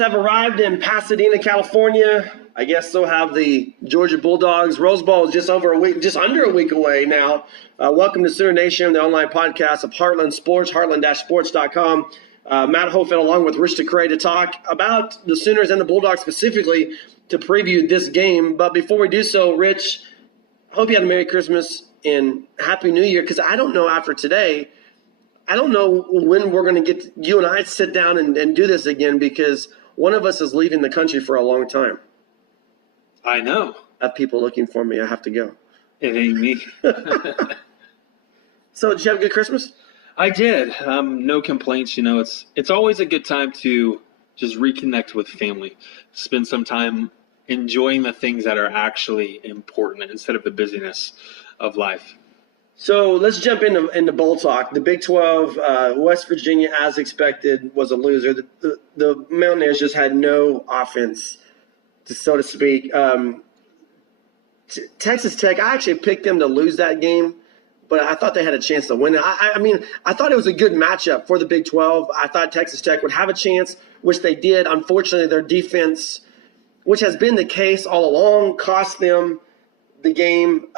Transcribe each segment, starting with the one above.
have arrived in Pasadena, California. I guess so have the Georgia Bulldogs. Rose Bowl is just under a week away now. Welcome to Sooner Nation, the online podcast of Heartland Sports, heartland-sports.com. Matt Hofeld along with Rich DeCray to talk about the Sooners and the Bulldogs specifically to preview this game. But before we do so, Rich, I hope you had a Merry Christmas and Happy New Year, because I don't know after today, I don't know when we're going to get you and I sit down and do this again, because one of us is leaving the country for a long time. I know. I have people looking for me. I have to go. It ain't me. So did you have a good Christmas? I did. No complaints. You know, it's always a good time to just reconnect with family, spend some time enjoying the things that are actually important instead of the busyness of life. So let's jump into bowl talk. The Big 12, West Virginia, as expected, was a loser. The Mountaineers just had no offense, so to speak. Texas Tech, I actually picked them to lose that game, but I thought they had a chance to win it. I mean, I thought it was a good matchup for the Big 12. I thought Texas Tech would have a chance, which they did. Unfortunately, their defense, which has been the case all along, cost them the game.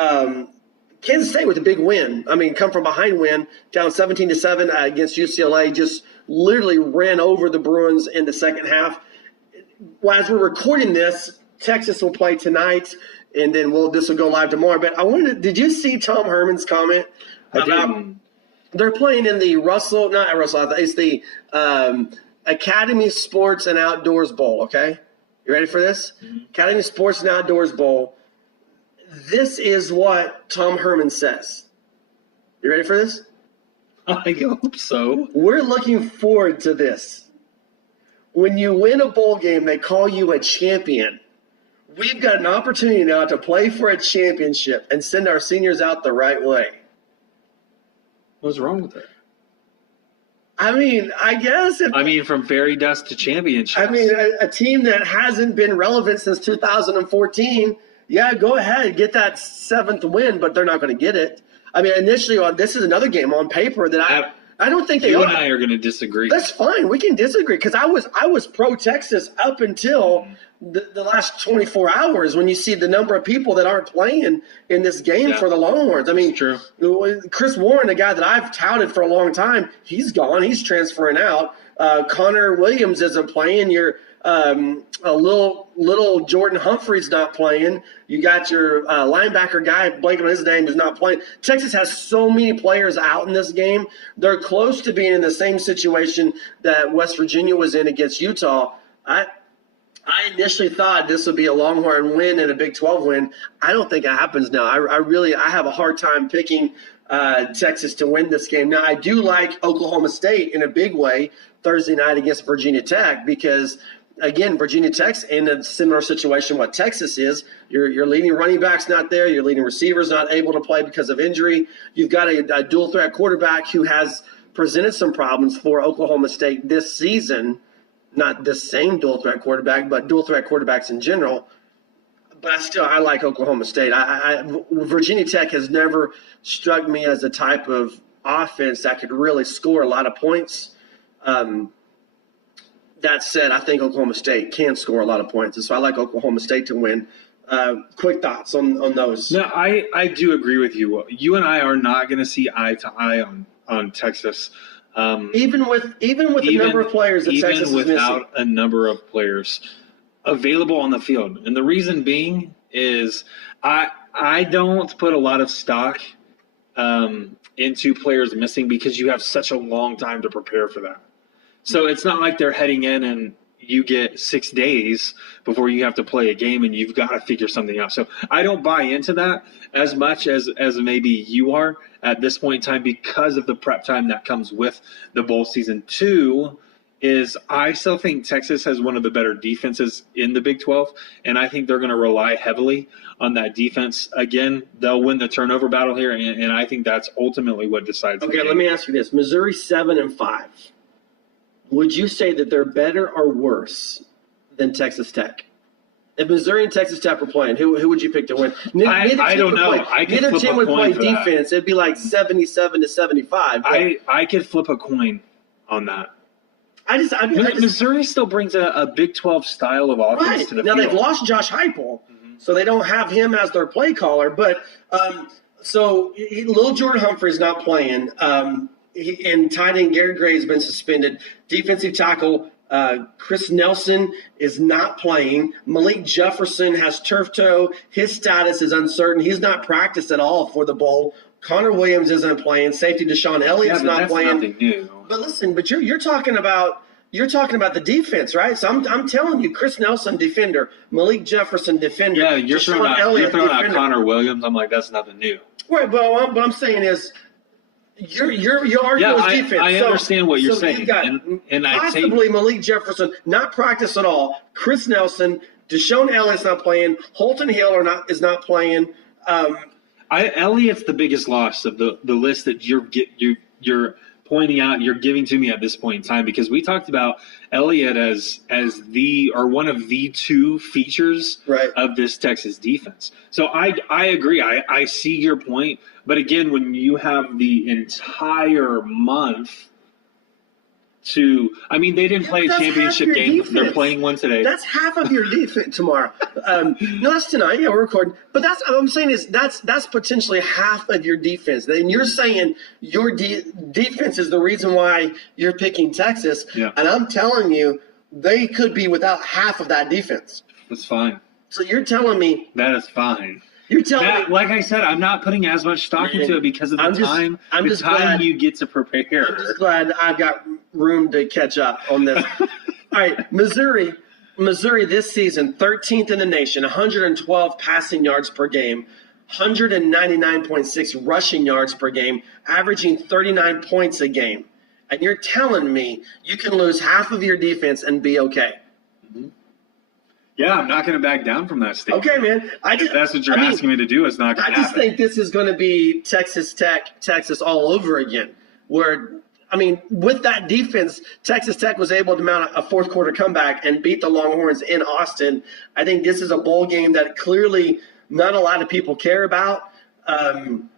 Kansas State with a big win. I mean, come from behind win, down 17-7 against UCLA, just literally ran over the Bruins in the second half. Well, as we're recording this, Texas will play tonight, and then this will go live tomorrow. But did you see Tom Herman's comment about they're playing in the it's the Academy Sports and Outdoors Bowl, okay? You ready for this? Mm-hmm. Academy Sports and Outdoors Bowl. This is what Tom Herman says. You ready for this? I hope so. We're looking forward to this. When you win a bowl game, they call you a champion. We've got an opportunity now to play for a championship and send our seniors out the right way. What's wrong with that? I mean, I guess. From fairy dust to championships. I mean, a team that hasn't been relevant since 2014. Yeah, go ahead, get that seventh win, but they're not going to get it. I mean, initially, this is another game on paper that I don't think they are. You and I are going to disagree. That's fine. We can disagree, because I was pro-Texas up until the last 24 hours when you see the number of people that aren't playing in this game for the Longhorns. I mean, true. Chris Warren, a guy that I've touted for a long time, he's gone. He's transferring out. Connor Williams isn't playing. A little Jordan Humphrey's not playing. You got your linebacker guy, blanking on his name, is not playing. Texas has so many players out in this game. They're close to being in the same situation that West Virginia was in against Utah. I initially thought this would be a Longhorn win and a Big 12 win. I don't think it happens now. I have a hard time picking Texas to win this game. Now, I do like Oklahoma State in a big way Thursday night against Virginia Tech, because again, Virginia Tech's in a similar situation what Texas is. Your leading running back's not there. Your leading receiver's not able to play because of injury. You've got a dual-threat quarterback who has presented some problems for Oklahoma State this season. Not the same dual-threat quarterback, but dual-threat quarterbacks in general. But I like Oklahoma State. Virginia Tech has never struck me as a type of offense that could really score a lot of points. That said, I think Oklahoma State can score a lot of points, and so I like Oklahoma State to win. Quick thoughts on those? No, I do agree with you. You and I are not going to see eye to eye on Texas. Even with the number of players that Texas is missing. Even without a number of players available on the field. And the reason being is I don't put a lot of stock into players missing, because you have such a long time to prepare for that. So it's not like they're heading in and you get 6 days before you have to play a game and you've got to figure something out. So I don't buy into that as much as maybe you are at this point in time, because of the prep time that comes with the bowl season. 2 is I still think Texas has one of the better defenses in the Big 12, and I think they're going to rely heavily on that defense. Again, they'll win the turnover battle here, and I think that's ultimately what decides the game. Okay, let me ask you this. Missouri 7-5. Would you say that they're better or worse than Texas Tech? If Missouri and Texas Tech were playing, who would you pick to win? I don't know. Neither team would play defense. It'd be like 77-75. I could flip a coin on that. Missouri still brings a Big 12 style of offense to the now field. they've lost Josh Heupel, so they don't have him as their play caller. But Lil Jordan Humphrey's not playing, and tight end Garrett Gray has been suspended. Defensive tackle Chris Nelson is not playing. Malik Jefferson has turf toe. His status is uncertain. He's not practiced at all for the bowl. Connor Williams isn't playing. Safety Deshaun Elliott's not playing. Nothing new. But listen, you're talking about the defense, right? So I'm telling you, Chris Nelson, defender. Malik Jefferson, defender. Yeah, you're throwing out Connor Williams. I'm like, that's nothing new. Right, but what I'm saying is, your argument was defense. I understand what you're saying. You got and possibly Malik Jefferson not practice at all. Chris Nelson, Deshaun Elliott's not playing. Holton Hill is not playing. Elliott's the biggest loss of the list that you're pointing out. You're giving to me at this point in time, because we talked about Elliott as one of the two features of this Texas defense. So I agree. I see your point. But again, when you have the entire month they didn't play a championship game. Defense. They're playing one today. That's half of your defense tomorrow. No, that's tonight. Yeah, we're recording. But what I'm saying is that's potentially half of your defense. And you're saying your defense is the reason why you're picking Texas. Yeah. And I'm telling you, they could be without half of that defense. That's fine. So you're telling me that is fine. You're telling me, like I said, I'm not putting as much stock into it because of the time you get to prepare. I'm just glad I've got room to catch up on this. All right, Missouri this season, 13th in the nation, 112 passing yards per game, 199.6 rushing yards per game, averaging 39 points a game. And you're telling me you can lose half of your defense and be okay. Yeah, I'm not going to back down from that statement. Okay, man. If that's what you're asking me to do, it's not going to happen. I just think this is going to be Texas all over again. With that defense, Texas Tech was able to mount a fourth quarter comeback and beat the Longhorns in Austin. I think this is a bowl game that clearly not a lot of people care about, and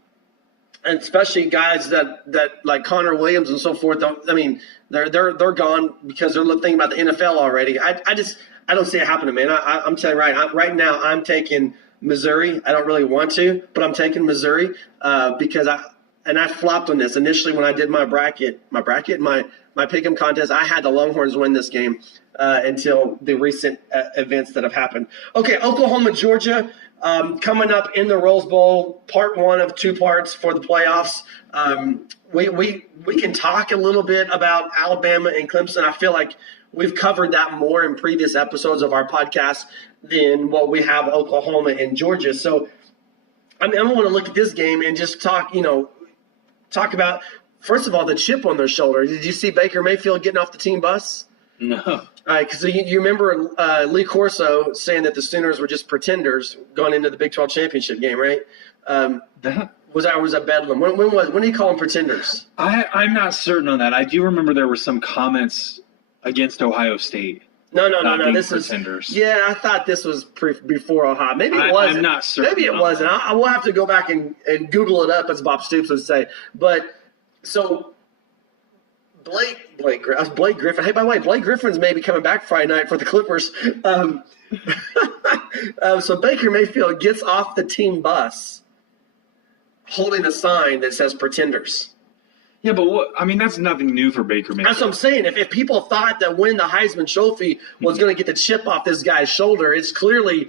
especially guys that like Connor Williams and so forth. They're gone because they're thinking about the NFL already. I don't see it happening, man. I'm telling you right now, I'm taking Missouri. I don't really want to, but I'm taking Missouri because I flopped on this initially when I did my pick'em contest. I had the Longhorns win this game until the recent events that have happened. Okay, Oklahoma, Georgia, coming up in the Rose Bowl, part one of two parts for the playoffs. We can talk a little bit about Alabama and Clemson. I feel like we've covered that more in previous episodes of our podcast than what we have Oklahoma and Georgia. So, I want to look at this game and just talk about, first of all, the chip on their shoulder. Did you see Baker Mayfield getting off the team bus? No. All right, because you remember Lee Corso saying that the Sooners were just pretenders going into the Big 12 championship game, right? Was that Bedlam? When did he call them pretenders? I'm not certain on that. I do remember there were some comments against Ohio State. No. This pretenders. I thought this was before Ohio. Maybe it wasn't. I'm not certain. Maybe it wasn't. I will have to go back and Google it up, as Bob Stoops would say. But so Blake Griffin. Hey, by the way, Blake Griffin's maybe coming back Friday night for the Clippers. So Baker Mayfield gets off the team bus holding a sign that says pretenders. Yeah, but that's nothing new for Baker Mayfield. That's what I'm saying. If people thought that winning the Heisman Trophy was going to get the chip off this guy's shoulder, it's clearly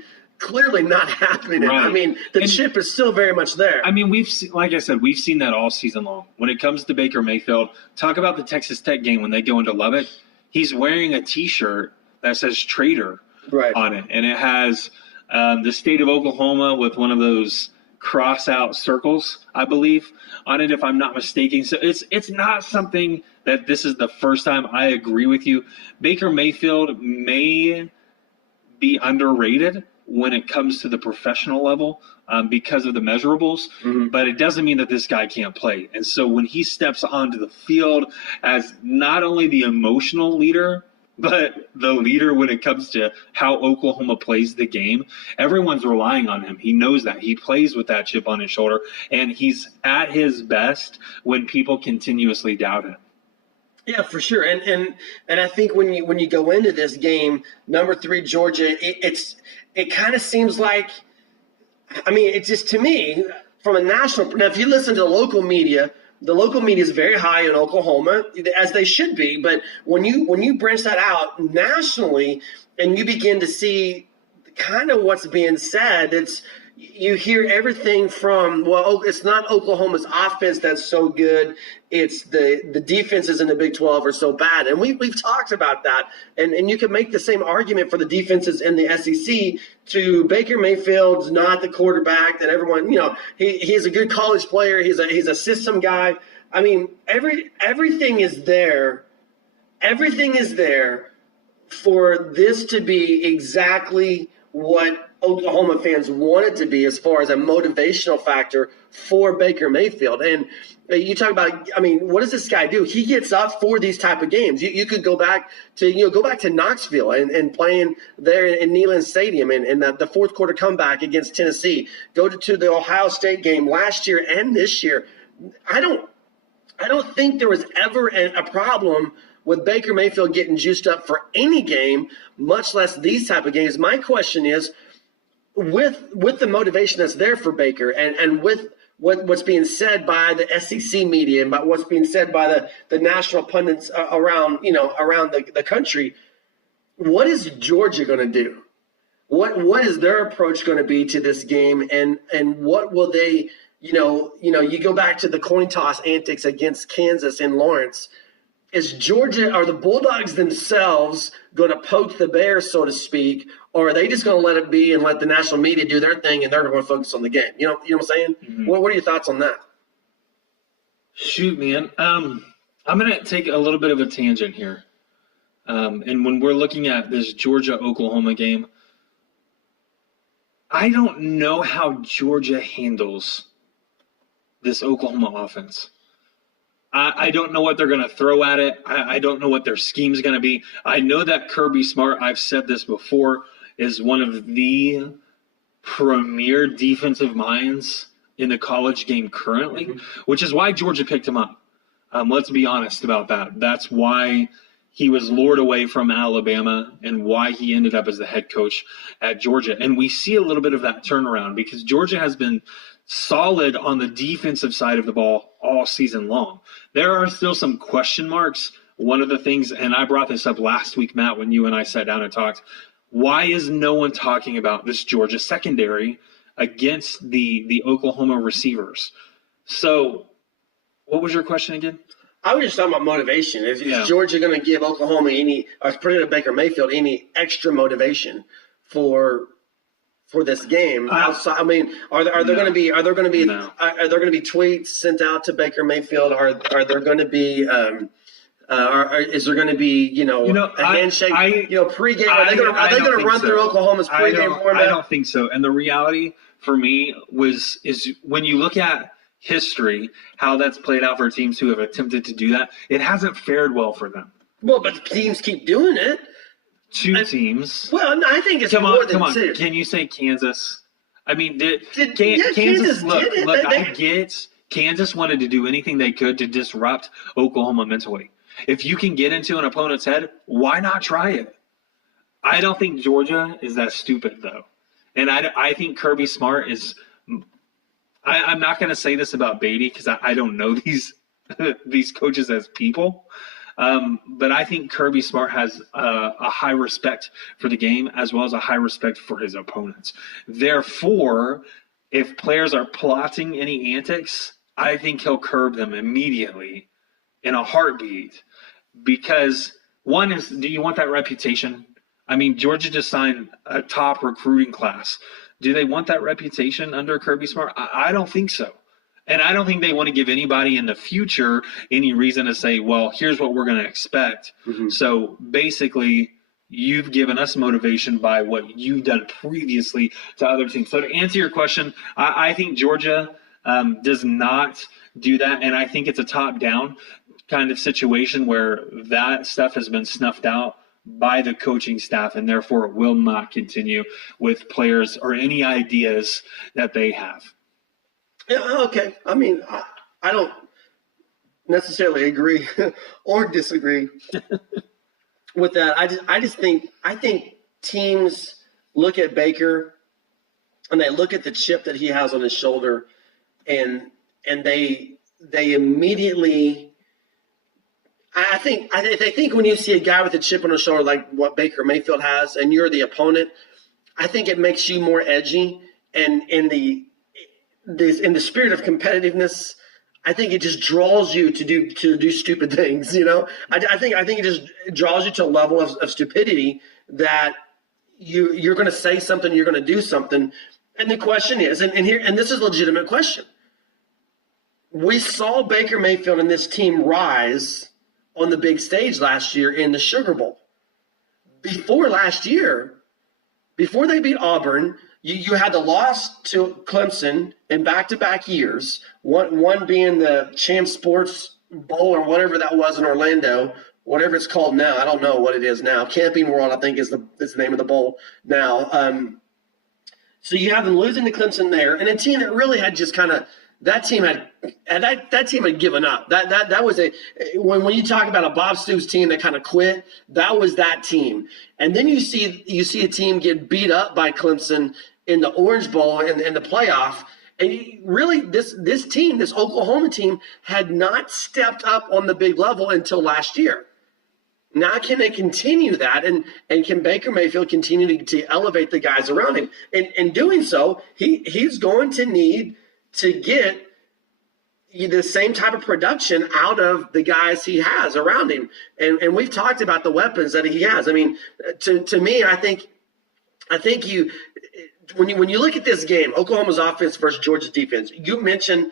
not happening. Right. The chip is still very much there. We've seen that all season long. When it comes to Baker Mayfield, talk about the Texas Tech game when they go into Lubbock. He's wearing a T-shirt that says "Traitor" on it, and it has the state of Oklahoma with one of those cross-out circles, I believe, on it, if I'm not mistaken. So it's not something that this is the first time. I agree with you. Baker Mayfield may be underrated when it comes to the professional level because of the measurables, but it doesn't mean that this guy can't play. And so when he steps onto the field as not only the emotional leader, but the leader when it comes to how Oklahoma plays the game, everyone's relying on him. He knows that. He plays with that chip on his shoulder, and he's at his best when people continuously doubt him. Yeah, for sure. And I think when you go into this game, number 3 Georgia, it kind of seems like, I mean, it's just, to me, from a national. Now, if you listen to the local media is very high in Oklahoma, as they should be. But when you branch that out nationally, and you begin to see kind of what's being said, you hear everything from, well, it's not Oklahoma's offense that's so good, it's the defenses in the Big 12 are so bad. And we've talked about that. And you can make the same argument for the defenses in the SEC. To Baker Mayfield's not the quarterback that everyone, he's a good college player. He's a system guy. I mean, everything is there. Everything is there for this to be exactly what Oklahoma fans want it to be, as far as a motivational factor for Baker Mayfield. And you talk about, I mean, what does this guy do? He gets up for these type of games. You could go back to Knoxville and playing there in Neyland Stadium and the fourth quarter comeback against Tennessee. Go to the Ohio State game last year and this year. I don't think there was ever a problem with Baker Mayfield getting juiced up for any game, much less these type of games. My question is, with the motivation that's there for Baker, and with what's being said by the SEC media and by what's being said by the national pundits around the country, what is Georgia going to do? What is their approach going to be to this game, and what will they, you go back to the coin toss antics against Kansas in Lawrence. Are the Bulldogs themselves going to poke the bear, so to speak, or are they just going to let it be and let the national media do their thing and they're going to focus on the game? You know what I'm saying? Mm-hmm. What are your thoughts on that? Shoot, man. I'm going to take a little bit of a tangent here. And when we're looking at this Georgia-Oklahoma game, I don't know how Georgia handles this Oklahoma offense. I don't know what they're going to throw at it. I don't know what their scheme is going to be. I know that Kirby Smart, I've said this before, is one of the premier defensive minds in the college game currently, which is why Georgia picked him up. Let's be honest about that. That's why he was lured away from Alabama and why he ended up as the head coach at Georgia. And we see a little bit of that turnaround because Georgia has been solid on the defensive side of the ball all season long. There are still some question marks. One of the things, and I brought this up last week, Matt, when you and I sat down and talked, why is no one talking about this Georgia secondary against the Oklahoma receivers? So what was your question again? I was just talking about motivation. Is Georgia going to give Oklahoma particularly Baker Mayfield, any extra motivation for this game? Outside, I mean, are there going to be tweets sent out to Baker Mayfield? Are there going to be is there going to be a handshake? Pregame? Are they going to run through Oklahoma's pregame warm-up? I don't think so. And the reality for me is when you look at history, how that's played out for teams who have attempted to do that, it hasn't fared well for them. Well, but teams keep doing it. Teams. Well, I think it's more than two. Can you say Kansas? I mean, Kansas look, did it. I get Kansas wanted to do anything they could to disrupt Oklahoma mentally. If you can get into an opponent's head, why not try it? I don't think Georgia is that stupid, though. And I think Kirby Smart is – I'm not going to say this about Beatty because I don't know these coaches as people. But I think Kirby Smart has a high respect for the game as well as a high respect for his opponents. Therefore, if players are plotting any antics, I think he'll curb them immediately in a heartbeat. Because one is, do you want that reputation? I mean, Georgia just signed a top recruiting class. Do they want that reputation under Kirby Smart? I don't think so. And I don't think they want to give anybody in the future any reason to say, well, here's what we're going to expect. Mm-hmm. So basically, you've given us motivation by what you've done previously to other teams. So to answer your question, I think Georgia does not do that. And I think it's a top-down kind of situation where that stuff has been snuffed out by the coaching staff, and therefore it will not continue with players or any ideas that they have. Yeah, okay. I mean, I don't necessarily agree or disagree with that. I think teams look at Baker and they look at the chip that he has on his shoulder, and they immediately. I think when you see a guy with a chip on his shoulder like what Baker Mayfield has, and you're the opponent, I think it makes you more edgy, and in the spirit of competitiveness, I think it just draws you to do stupid things. I think it just draws you to a level of stupidity that you're going to say something, you're going to do something, and the question is, and this is a legitimate question. We saw Baker Mayfield and this team rise on the big stage last year in the Sugar Bowl. Before last year, before they beat Auburn, you had the loss to Clemson in back-to-back years, one being the Champ Sports Bowl or whatever that was in Orlando, whatever it's called now. I don't know what it is now. Camping World, I think, is the name of the bowl now. So you have them losing to Clemson there, and a team that really had just kind of – that team had given up. That was when you talk about a Bob Stoops team that kind of quit, that was that team. And then you see a team get beat up by Clemson in the Orange Bowl and in the playoff. And really, this Oklahoma team had not stepped up on the big level until last year. Now, can they continue that? And can Baker Mayfield continue to elevate the guys around him? And in doing so, he's going to need to get the same type of production out of the guys he has around him. And we've talked about the weapons that he has. I mean, to me, I think you when you look at this game, Oklahoma's offense versus Georgia's defense, you mentioned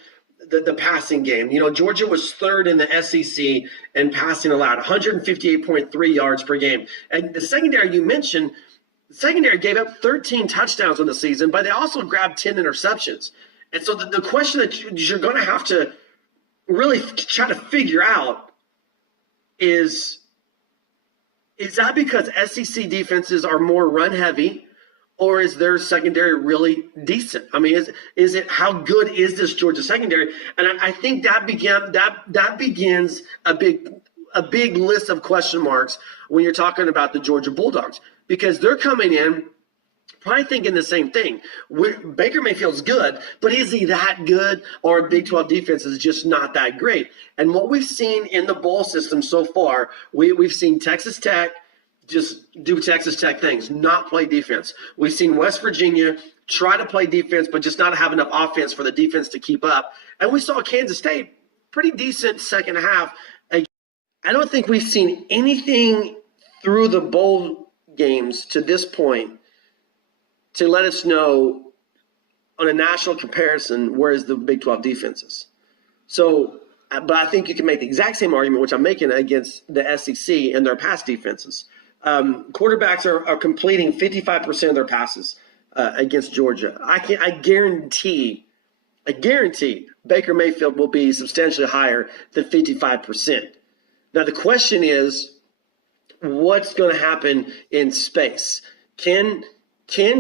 the passing game. Georgia was third in the SEC in passing allowed, 158.3 yards per game. And the secondary you mentioned, the secondary gave up 13 touchdowns on the season, but they also grabbed 10 interceptions. And so the question that you're going to have to really try to figure out is that because SEC defenses are more run heavy, or is their secondary really decent? I mean, is it how good is this Georgia secondary? And I think that begins a big list of question marks when you're talking about the Georgia Bulldogs, because they're coming in probably thinking the same thing. Baker Mayfield's good, but is he that good, or Big 12 defense is just not that great? And what we've seen in the bowl system so far, we've seen Texas Tech just do Texas Tech things, not play defense. We've seen West Virginia try to play defense, but just not have enough offense for the defense to keep up. And we saw Kansas State, pretty decent second half. I don't think we've seen anything through the bowl games to this point to let us know on a national comparison where is the Big 12 defenses. So, but I think you can make the exact same argument, which I'm making, against the SEC and their pass defenses. Quarterbacks are completing 55% of their passes against Georgia. I guarantee Baker Mayfield will be substantially higher than 55%. Now the question is, what's going to happen in space? Can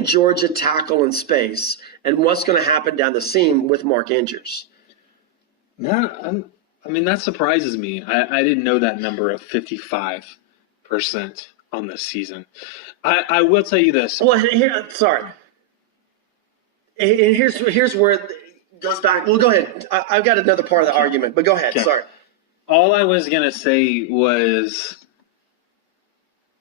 Georgia tackle in space, and what's going to happen down the seam with Mark Andrews? That surprises me. I didn't know that number of 55% on this season. I will tell you this. Well, sorry. And here's where it goes back. Well, go ahead. I've got another part of the argument, but go ahead. Okay. Sorry. All I was going to say was,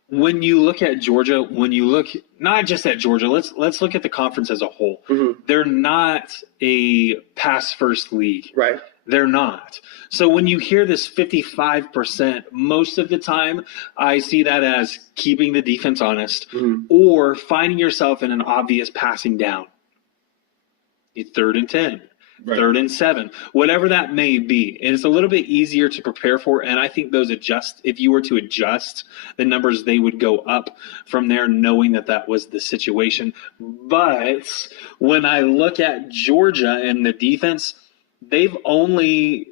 when you look at Georgia, when you look not just at Georgia, let's look at the conference as a whole. Mm-hmm. They're not a pass-first league. Right. They're not. So when you hear this 55%, most of the time I see that as keeping the defense honest, mm-hmm. or finding yourself in an obvious passing down. It's 3rd and 10. Right. 3rd and 7, whatever that may be. And it's a little bit easier to prepare for. And I think those if you were to adjust the numbers, they would go up from there, knowing that was the situation. But when I look at Georgia and the defense, they've only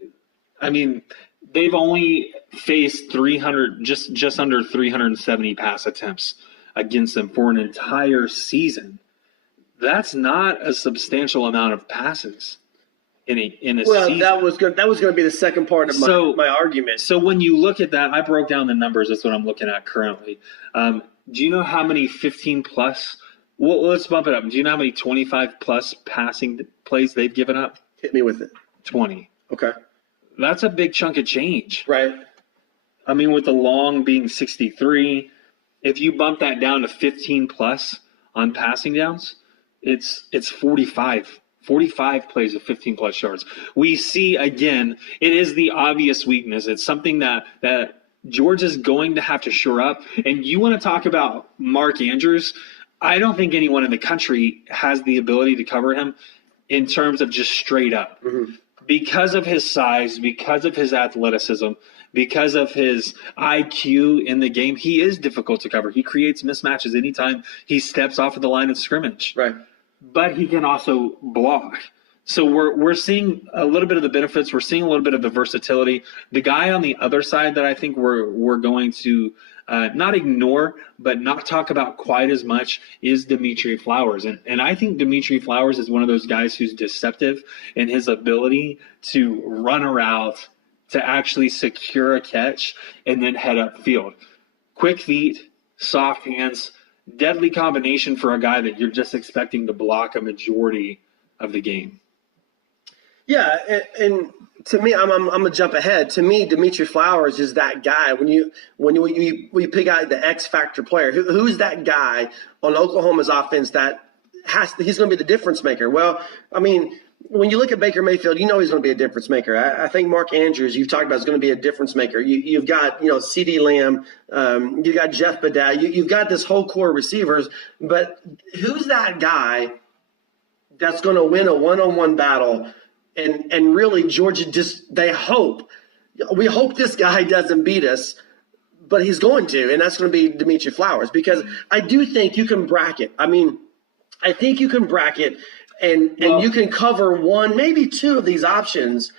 faced 300, just under 370 pass attempts against them for an entire season. That's not a substantial amount of passes. in a well, season. that was going to be the second part of my argument. So when you look at that, I broke down the numbers. That's what I'm looking at currently. Do you know how many 15-plus? Well, let's bump it up. Do you know how many 25-plus passing plays they've given up? Hit me with it. 20. Okay. That's a big chunk of change. Right. I mean, with the long being 63, if you bump that down to 15-plus on passing downs, it's 45. 45 plays of 15-plus yards. We see, again, it is the obvious weakness. It's something that Georgia's going to have to shore up. And you want to talk about Mark Andrews, I don't think anyone in the country has the ability to cover him in terms of just straight up. Mm-hmm. Because of his size, because of his athleticism, because of his IQ in the game, he is difficult to cover. He creates mismatches anytime he steps off of the line of scrimmage. Right. But he can also block. So we're seeing a little bit of the benefits. We're seeing a little bit of the versatility. The guy on the other side that I think we're going to not ignore, but not talk about quite as much is Dimitri Flowers. And I think Dimitri Flowers is one of those guys who's deceptive in his ability to run a route, to actually secure a catch, and then head upfield. Quick feet, soft hands, deadly combination for a guy that you're just expecting to block a majority of the game. Yeah, and to me, I'm gonna jump ahead. To me, Dimitri Flowers is that guy. When you pick out the X factor player, who's that guy on Oklahoma's offense that he's going to be the difference maker? Well, I mean, when you look at Baker Mayfield, you know he's going to be a difference maker. I think Mark Andrews, you've talked about, is going to be a difference maker. You've got, CeeDee Lamb, you got Jeff Badat, you've got this whole core of receivers, but who's that guy that's going to win a one-on-one battle? And really, Georgia we hope this guy doesn't beat us, but he's going to, and that's going to be Dimitri Flowers, because I do think you can bracket. I mean, I think you can bracket and you can cover one, maybe two of these options,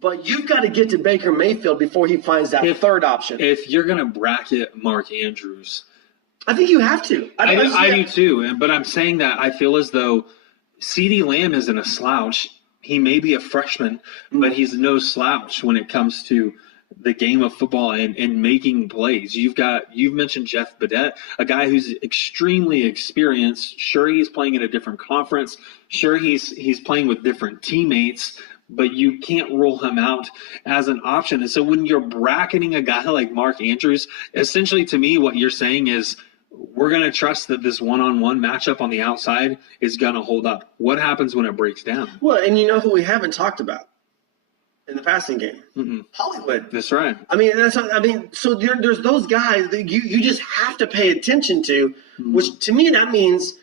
but you've got to get to Baker Mayfield before he finds that third option. If you're going to bracket Mark Andrews, I think you have to. I do too, but I'm saying that I feel as though CeeDee Lamb isn't a slouch. He may be a freshman, but he's no slouch when it comes to the game of football and making plays. You've mentioned Jeff Badat, a guy who's extremely experienced. Sure, he's playing in a different conference. Sure, he's playing with different teammates, but you can't rule him out as an option. And so when you're bracketing a guy like Mark Andrews, essentially to me what you're saying is, we're going to trust that this one-on-one matchup on the outside is going to hold up. What happens when it breaks down? Well, and you know who we haven't talked about in the passing game? Mm-hmm. Hollywood. That's right. So there's those guys that you just have to pay attention to, which to me that means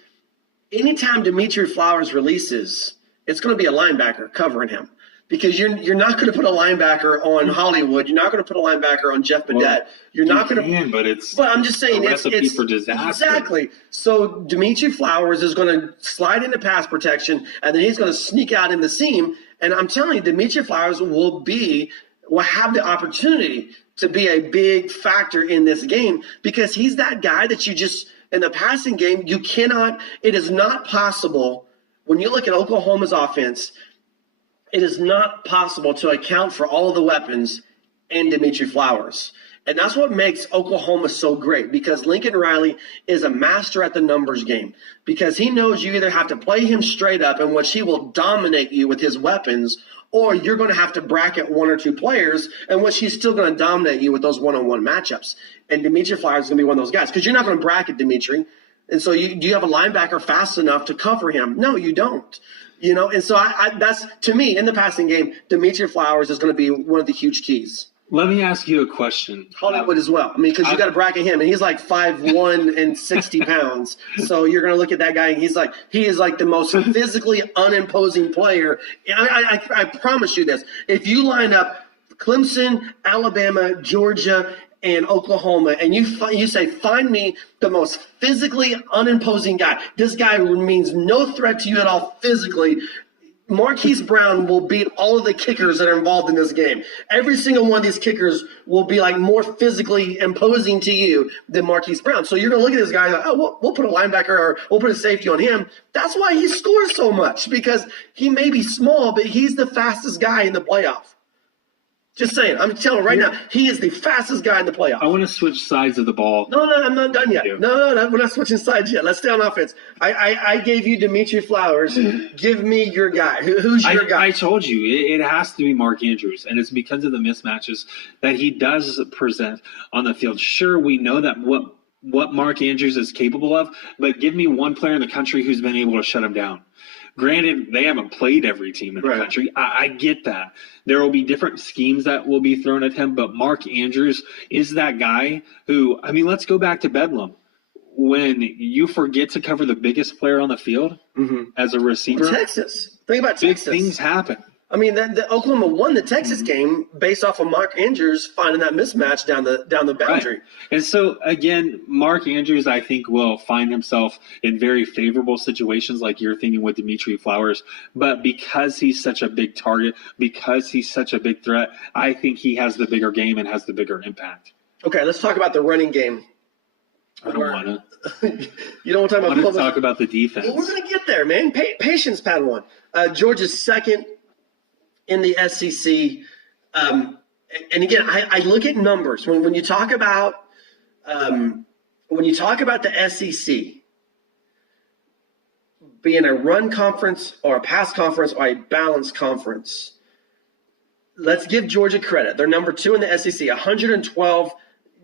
anytime Dimitri Flowers releases, it's going to be a linebacker covering him. Because you're not going to put a linebacker on Hollywood. You're not going to put a linebacker on Jeff Badat. Well, you're not going to. But I'm just saying a recipe for disaster. Exactly. So Dimitri Flowers is going to slide into pass protection, and then he's going to sneak out in the seam. And I'm telling you, Dimitri Flowers will have the opportunity to be a big factor in this game, because he's that guy that you just, in the passing game, it is not possible. When you look at Oklahoma's offense, it is not possible to account for all of the weapons in Dimitri Flowers. And that's what makes Oklahoma so great, because Lincoln Riley is a master at the numbers game, because he knows you either have to play him straight up, in which he will dominate you with his weapons, or you're going to have to bracket one or two players, in which he's still going to dominate you with those one-on-one matchups. And Dimitri Flowers is going to be one of those guys, because you're not going to bracket Dimitri. And so do you have a linebacker fast enough to cover him? No, you don't. And so that's, to me, in the passing game, Dimitri Flowers is going to be one of the huge keys. Let me ask you a question. Hollywood as well. Because you got to bracket him, and he's like 5'1" and 60 pounds. So you're going to look at that guy, and he is like the most physically unimposing player. I promise you this. If you line up Clemson, Alabama, Georgia, and Oklahoma, and you say, find me the most physically unimposing guy. This guy means no threat to you at all physically. Marquise Brown will beat all of the kickers that are involved in this game. Every single one of these kickers will be like more physically imposing to you than Marquise Brown. So you're going to look at this guy like, oh, we'll put a linebacker or we'll put a safety on him. That's why he scores so much, because he may be small, but he's the fastest guy in the playoff. Just saying. I'm telling you right now, he is the fastest guy in the playoff. I want to switch sides of the ball. No, I'm not done yet. No, we're not switching sides yet. Let's stay on offense. I gave you Dimitri Flowers. Give me your guy. Who's your guy? I told you, it has to be Mark Andrews, and it's because of the mismatches that he does present on the field. Sure, we know that what Mark Andrews is capable of, but give me one player in the country who's been able to shut him down. Granted, they haven't played every team in the country. I get that. There will be different schemes that will be thrown at him, but Mark Andrews is that guy who, I mean, let's go back to Bedlam. When you forget to cover the biggest player on the field as a receiver. Texas. Think about big Texas. Things happen. I mean, the Oklahoma won the Texas game based off of Mark Andrews finding that mismatch down the boundary. Right. And so, again, Mark Andrews, I think, will find himself in very favorable situations like you're thinking with Dimitri Flowers. But because he's such a big target, because he's such a big threat, I think he has the bigger game and has the bigger impact. Okay, let's talk about the running game. I don't want to. You don't want to talk about I want to talk about the defense. Well, we're going to get there, man. Patience, Padawan. Georgia's second in the SEC. And again, I look at numbers. When you talk about the SEC being a run conference or a pass conference or a balanced conference, let's give Georgia credit. They're number 2 in the SEC, 112,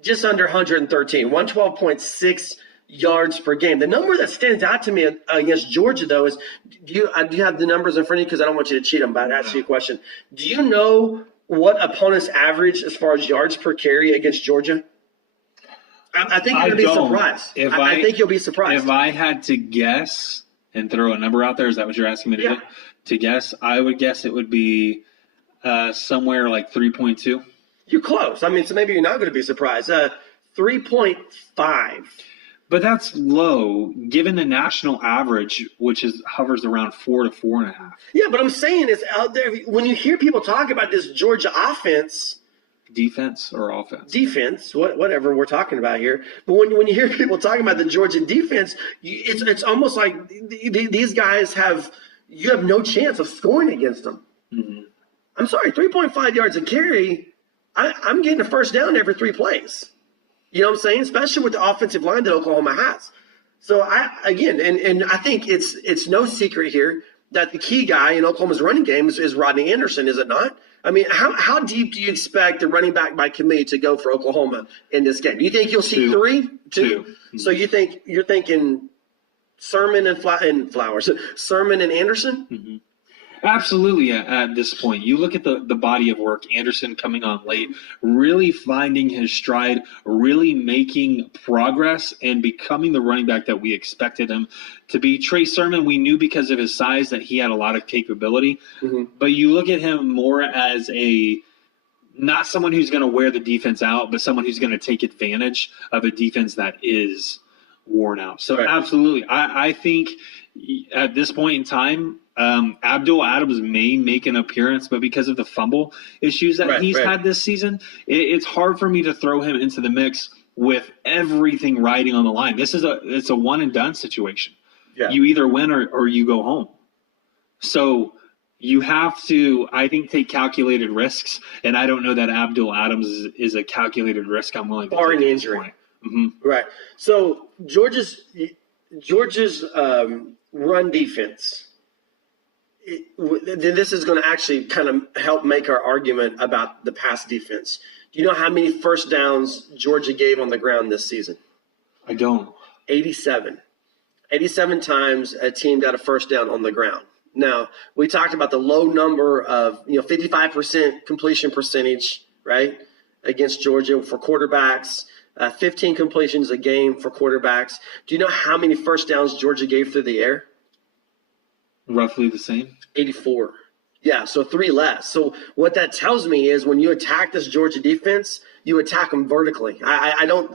just under 113, 112.6 yards per game. The number that stands out to me against Georgia, though, is do you have the numbers in front of you? Because I don't want you to cheat them, but I'd ask you a question. Do you know what opponents average as far as yards per carry against Georgia? I think you're going to be surprised. I think you'll be surprised. If I had to guess and throw a number out there, is that what you're asking me to do? To guess, I would guess it would be somewhere like 3.2. You're close. I mean, so maybe you're not going to be surprised. 3.5. But that's low, given the national average, which hovers around 4 to 4.5. Yeah, but I'm saying it's out there. When you hear people talk about this Georgia offense, defense or offense? Defense, whatever we're talking about here. But when you hear people talking about the Georgia defense, it's almost like these guys you have no chance of scoring against them. Mm-hmm. I'm sorry, 3.5 yards a carry. I'm getting a first down every 3 plays. You know what I'm saying? Especially with the offensive line that Oklahoma has. So I think it's no secret here that the key guy in Oklahoma's running game is Rodney Anderson, is it not? I mean, how deep do you expect the running back by committee to go for Oklahoma in this game? Do you think you'll see 3? 2. Mm-hmm. So you're thinking Sermon and Flowers, Sermon and Anderson? Mm-hmm. Absolutely. At this point, you look at the body of work, Anderson coming on late, really finding his stride, really making progress and becoming the running back that we expected him to be. Trey Sermon, we knew because of his size that he had a lot of capability, but you look at him more as not someone who's going to wear the defense out, but someone who's going to take advantage of a defense that is worn out. So absolutely. I think at this point in time, Abdul Adams may make an appearance, but because of the fumble issues that he's had this season, it's hard for me to throw him into the mix with everything riding on the line. It's a one and done situation. Yeah. You either win or you go home. So you have to, I think, take calculated risks, and I don't know that Abdul Adams is a calculated risk I'm willing to take. Barring injury. Mm-hmm. Right. So Georgia's run defense. This is going to actually kind of help make our argument about the pass defense. Do you know how many first downs Georgia gave on the ground this season? I don't. 87. 87 times a team got a first down on the ground. Now, we talked about the low number of 55% completion percentage, right, against Georgia for quarterbacks, 15 completions a game for quarterbacks. Do you know how many first downs Georgia gave through the air? Roughly the same. 84. Yeah, so 3 less. So what that tells me is when you attack this Georgia defense, you attack them vertically. I don't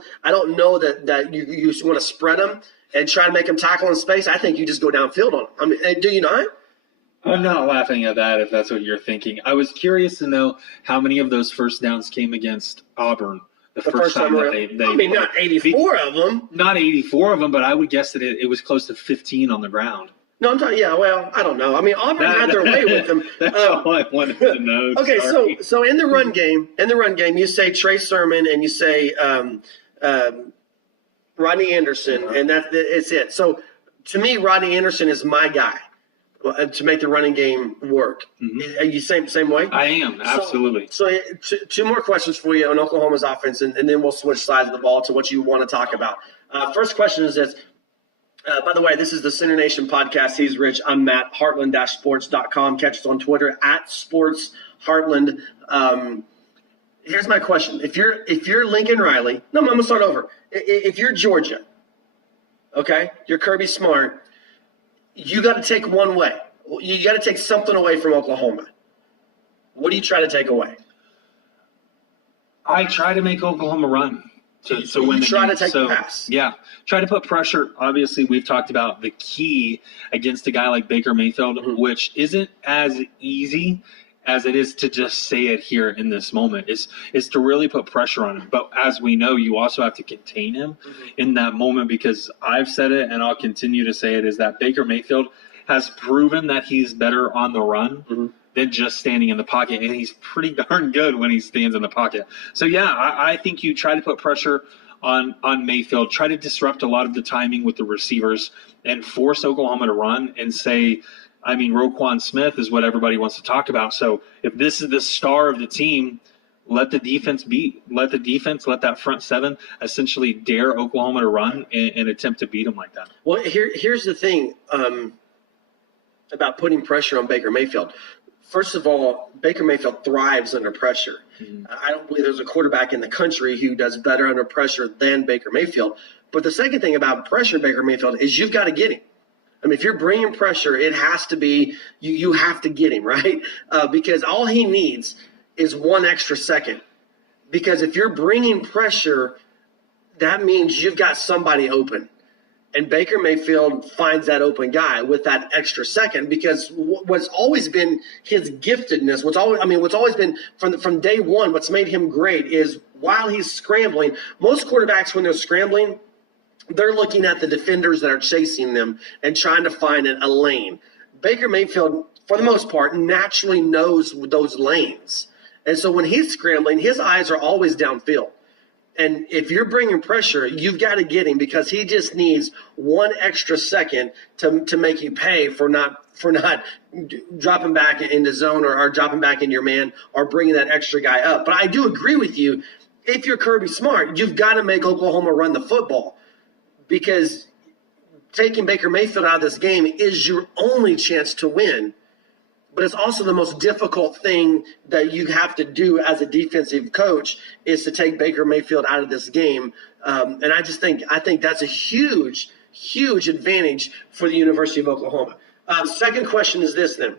know that you want to spread them and try to make them tackle in space. I think you just go downfield on them. I mean, do you not? I'm not laughing at that if that's what you're thinking. I was curious to know how many of those first downs came against Auburn the first time that they I mean, not 84 of them. Not 84 of them, but I would guess that it was close to 15 on the ground. No, I'm talking. Yeah, well, I don't know. I mean, Auburn had their way with them. That's all I wanted to know. Okay, Sorry. so in the run game, you say Trey Sermon and you say Rodney Anderson, and it's it. So to me, Rodney Anderson is my guy to make the running game work. Mm-hmm. Are you same way? I am, absolutely. So two more questions for you on Oklahoma's offense, and then we'll switch sides of the ball to what you want to talk about. First question is this. By the way, this is the Center Nation podcast. He's Rich. I'm Matt. Heartland-sports.com. Catch us on Twitter at SportsHeartland. Here's my question. If you're Lincoln Riley, no, I'm going to start over. If you're Georgia, okay, you're Kirby Smart, you got to take one way. You got to take something away from Oklahoma. What do you try to take away? I try to make Oklahoma run. So when try to take the pass. Yeah. Try to put pressure. Obviously, we've talked about the key against a guy like Baker Mayfield, which isn't as easy as it is to just say it here in this moment, is to really put pressure on him. But as we know, you also have to contain him in that moment, because I've said it and I'll continue to say it, is that Baker Mayfield has proven that he's better on the run than just standing in the pocket, and he's pretty darn good when he stands in the pocket. So, yeah, I think you try to put pressure on Mayfield, try to disrupt a lot of the timing with the receivers, and force Oklahoma to run and say, I mean, Roquan Smith is what everybody wants to talk about. So if this is the star of the team, let the defense let that front seven essentially dare Oklahoma to run and attempt to beat them like that. Well, here's the thing about putting pressure on Baker Mayfield. First of all, Baker Mayfield thrives under pressure. I don't believe there's a quarterback in the country who does better under pressure than Baker Mayfield. But the second thing about pressure Baker Mayfield is you've got to get him. I mean, if you're bringing pressure, it has to be you have to get him, right? Because all he needs is one extra second. Because if you're bringing pressure, that means you've got somebody open. And Baker Mayfield finds that open guy with that extra second, because what's always been his giftedness, what's always been from day one, what's made him great is while he's scrambling, most quarterbacks when they're scrambling, they're looking at the defenders that are chasing them and trying to find a lane. Baker Mayfield, for the most part, naturally knows those lanes. And so when he's scrambling, his eyes are always downfield. And if you're bringing pressure, you've got to get him, because he just needs one extra second to make you pay for not dropping back into zone or dropping back in your man or bringing that extra guy up. But I do agree with you. If you're Kirby Smart, you've got to make Oklahoma run the football, because taking Baker Mayfield out of this game is your only chance to win. But it's also the most difficult thing that you have to do as a defensive coach is to take Baker Mayfield out of this game. And I think that's a huge, huge advantage for the University of Oklahoma. Second question is this then.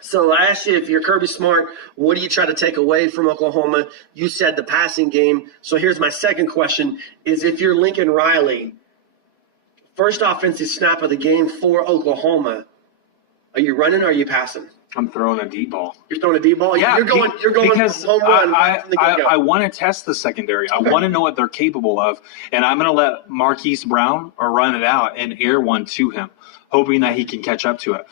So I asked you, if you're Kirby Smart, what do you try to take away from Oklahoma? You said the passing game. So here's my second question is, if you're Lincoln Riley, first offensive snap of the game for Oklahoma, are you running or are you passing? I'm throwing a deep ball. You're throwing a deep ball? Yeah, you're going home run from the get-go. I want to test the secondary. I want to know what they're capable of, and I'm going to let Marquise Brown run it out and air one to him, hoping that he can catch up to it.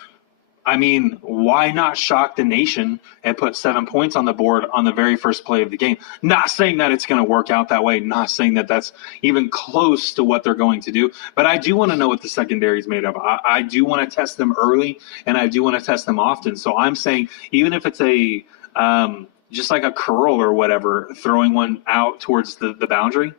I mean, why not shock the nation and put 7 points on the board on the very first play of the game? Not saying that it's going to work out that way, not saying that that's even close to what they're going to do, but I do want to know what the secondary is made of. I do want to test them early, and I do want to test them often. So I'm saying, even if it's a just like a curl or whatever, throwing one out towards the boundary,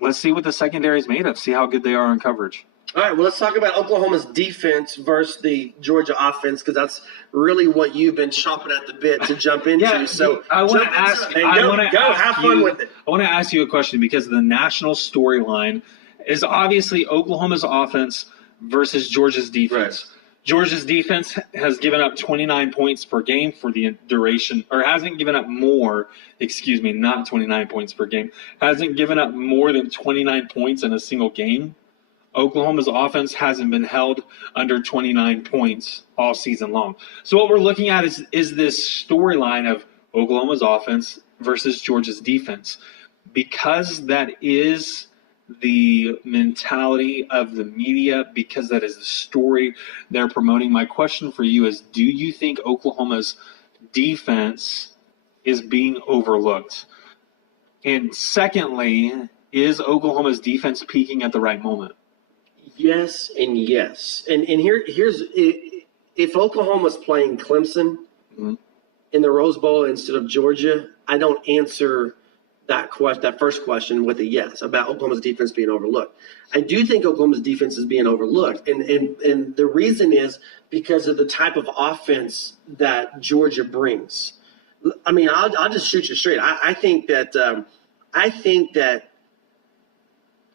let's see what the secondary is made of, see how good they are in coverage. All right, well, let's talk about Oklahoma's defense versus the Georgia offense, because that's really what you've been chomping at the bit to jump into. Yeah, so I want to ask you. Have fun with it. I want to ask you a question, because the national storyline is obviously Oklahoma's offense versus Georgia's defense. Right. Georgia's defense has given up 29 points per game for the duration, or hasn't given up more, not 29 points per game, hasn't given up more than 29 points in a single game Oklahoma's offense hasn't been held under 29 points all season long. So what we're looking at is this storyline of Oklahoma's offense versus Georgia's defense. Because that is the mentality of the media, because that is the story they're promoting, my question for you is, do you think Oklahoma's defense is being overlooked? And secondly, is Oklahoma's defense peaking at the right moment? Yes and yes. And here's if Oklahoma's playing Clemson in the Rose Bowl instead of Georgia, I don't answer that first question with a yes about Oklahoma's defense being overlooked. I do think Oklahoma's defense is being overlooked, and the reason is because of the type of offense that Georgia brings. I mean, I'll just shoot you straight. I think that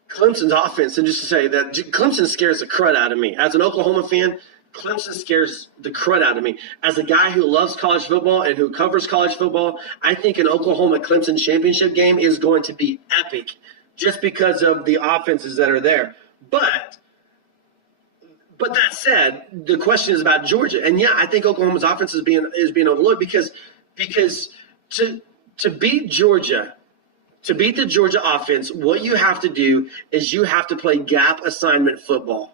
Clemson's offense, and just to say that Clemson scares the crud out of me. As an Oklahoma fan, Clemson scares the crud out of me. As a guy who loves college football and who covers college football, I think an Oklahoma-Clemson championship game is going to be epic just because of the offenses that are there. But that said, the question is about Georgia. And, yeah, I think Oklahoma's offense is being overlooked because to beat Georgia – to beat the Georgia offense, what you have to do is you have to play gap assignment football.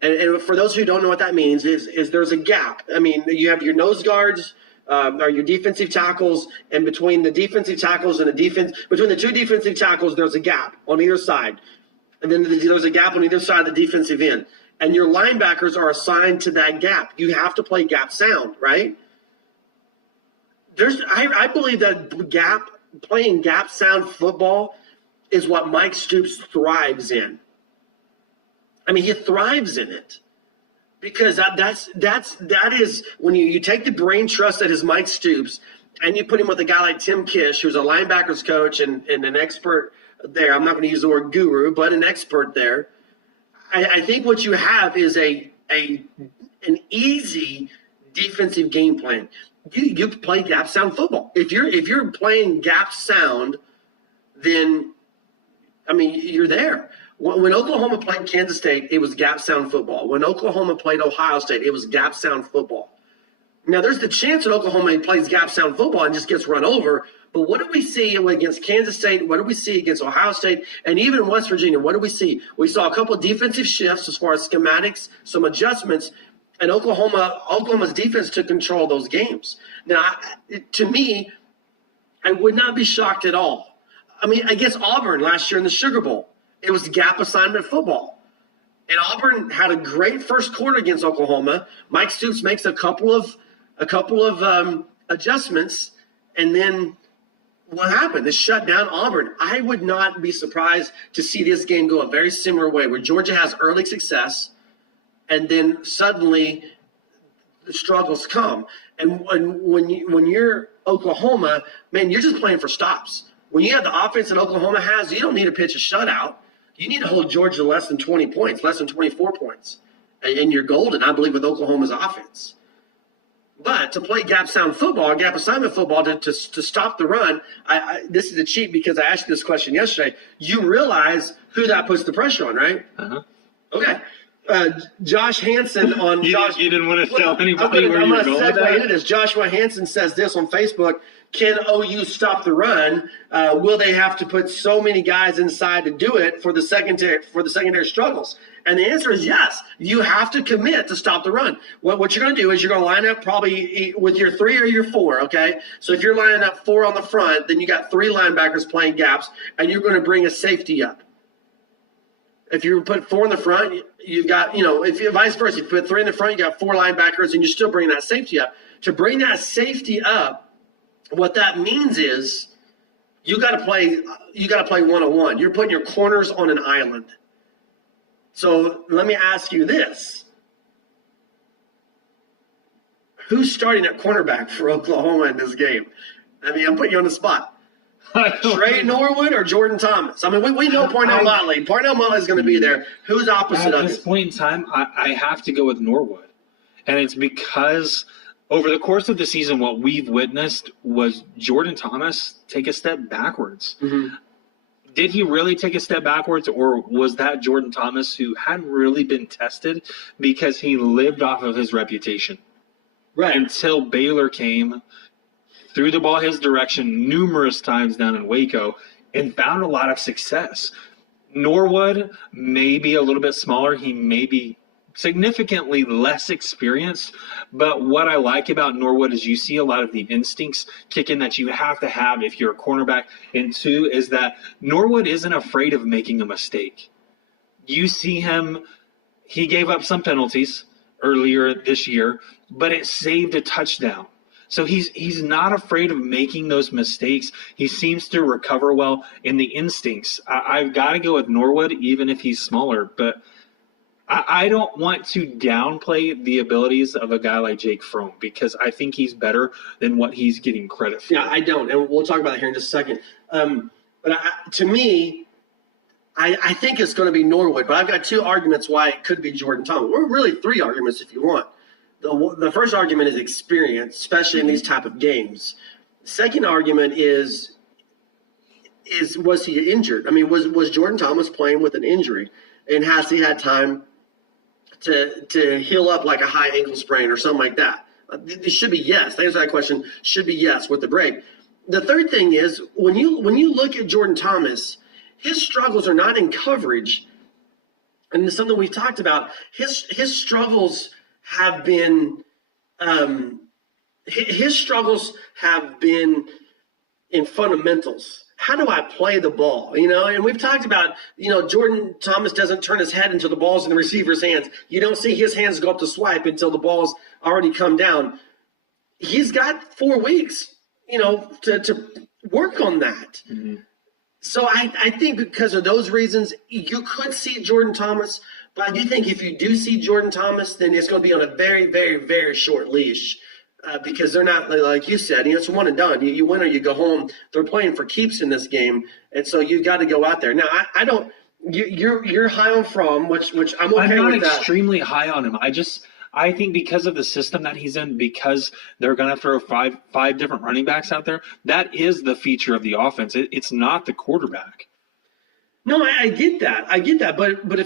And for those who don't know what that means, is there's a gap. I mean, you have your nose guards or your defensive tackles, and between the defensive tackles and between the two defensive tackles, there's a gap on either side. And then there's a gap on either side of the defensive end. And your linebackers are assigned to that gap. You have to play gap sound, right? I believe that playing gap sound football is what Mike Stoops thrives in. I mean, he thrives in it because that is when you take the brain trust that is Mike Stoops and you put him with a guy like Tim Kish, who's a linebackers coach and an expert there. I'm not going to use the word guru, but an expert there. I think what you have is an easy defensive game plan. You play gap sound football. If you're playing gap sound, then I mean you're there. When Oklahoma played Kansas State, it was gap sound football. When Oklahoma played Ohio State, it was gap sound football. Now there's the chance that Oklahoma plays gap sound football and just gets run over. But what do we see against Kansas State? What do we see against Ohio State? And even West Virginia, what do we see? We saw a couple of defensive shifts as far as schematics, some adjustments. And Oklahoma's defense took control of those games. Now, to me, I would not be shocked at all. I mean, against Auburn last year in the Sugar Bowl, it was gap assignment football. And Auburn had a great first quarter against Oklahoma. Mike Stoops makes a couple of adjustments, and then what happened? They shut down Auburn. I would not be surprised to see this game go a very similar way, where Georgia has early success, and then suddenly the struggles come. And when you're Oklahoma, man, you're just playing for stops. When you have the offense that Oklahoma has, you don't need to pitch a shutout. You need to hold Georgia less than 20 points, less than 24 points. And you're golden, I believe, with Oklahoma's offense. But to play gap sound football, gap assignment football, to stop the run, this is a cheat because I asked you this question yesterday. You realize who that puts the pressure on, right? Uh-huh. Okay. Josh Hansen on you didn't want to tell anybody where you were going with that? Into this. Joshua Hansen says this on Facebook: can OU stop the run? Will they have to put so many guys inside to do it for the secondary struggles? And the answer is yes. You have to commit to stop the run. What you're going to do is you're going to line up probably with your 3 or your 4, okay? So if you're lining up 4 on the front, then you got 3 linebackers playing gaps, and you're going to bring a safety up. If you put 4 in the front, you've got, if you vice versa, if you put 3 in the front, you got 4 linebackers, and you're still bringing that safety up. To bring that safety up, what that means is you got to play one-on-one. You're putting your corners on an island. So let me ask you this. Who's starting at cornerback for Oklahoma in this game? I mean, I'm putting you on the spot. Trey Norwood or Jordan Thomas? I mean, we know Parnell Motley. Parnell Motley is going to be there. Who's opposite of it? At this point in time, I have to go with Norwood. And it's because over the course of the season, what we've witnessed was Jordan Thomas take a step backwards. Mm-hmm. did he really take a step backwards, or was that Jordan Thomas who hadn't really been tested because he lived off of his reputation? Right. Until Baylor came, threw the ball his direction numerous times down in Waco, and found a lot of success. Norwood may be a little bit smaller. He may be significantly less experienced, but what I like about Norwood is you see a lot of the instincts kick in that you have to have if you're a cornerback. And two is that Norwood isn't afraid of making a mistake. You see him, he gave up some penalties earlier this year, but it saved a touchdown. So he's not afraid of making those mistakes. He seems to recover well in the instincts. I've got to go with Norwood, even if he's smaller, but I don't want to downplay the abilities of a guy like Jake Fromm because I think he's better than what he's getting credit for. Yeah, I don't, and we'll talk about it here in just a second. To me, I think it's going to be Norwood, but I've got two arguments why it could be Jordan Thomas. Or really three arguments if you want. The first argument is experience, especially in these type of games. The second argument is was he injured? I mean, was Jordan Thomas playing with an injury, and has he had time to heal up like a high ankle sprain or something like that? It should be yes. The answer to that question should be yes with the break. The third thing is when you look at Jordan Thomas, his struggles are not in coverage, and it's something we've talked about. His struggles have been in fundamentals. How do I play the ball? And we've talked about, Jordan Thomas doesn't turn his head until the ball's in the receiver's hands. You don't see his hands go up to swipe until the ball's already come down. He's got 4 weeks, to work on that. Mm-hmm. So I think because of those reasons, you could see Jordan Thomas. But I do think if you do see Jordan Thomas, then it's going to be on a very, very, very short leash because they're not, like you said, it's one and done. You win or you go home. They're playing for keeps in this game, and so you've got to go out there. Now, I don't. You're high on Fromm, which I'm okay with that. I'm not extremely high on him. I think because of the system that he's in, because they're going to throw five different running backs out there, that is the feature of the offense. It's not the quarterback. No, I get that. But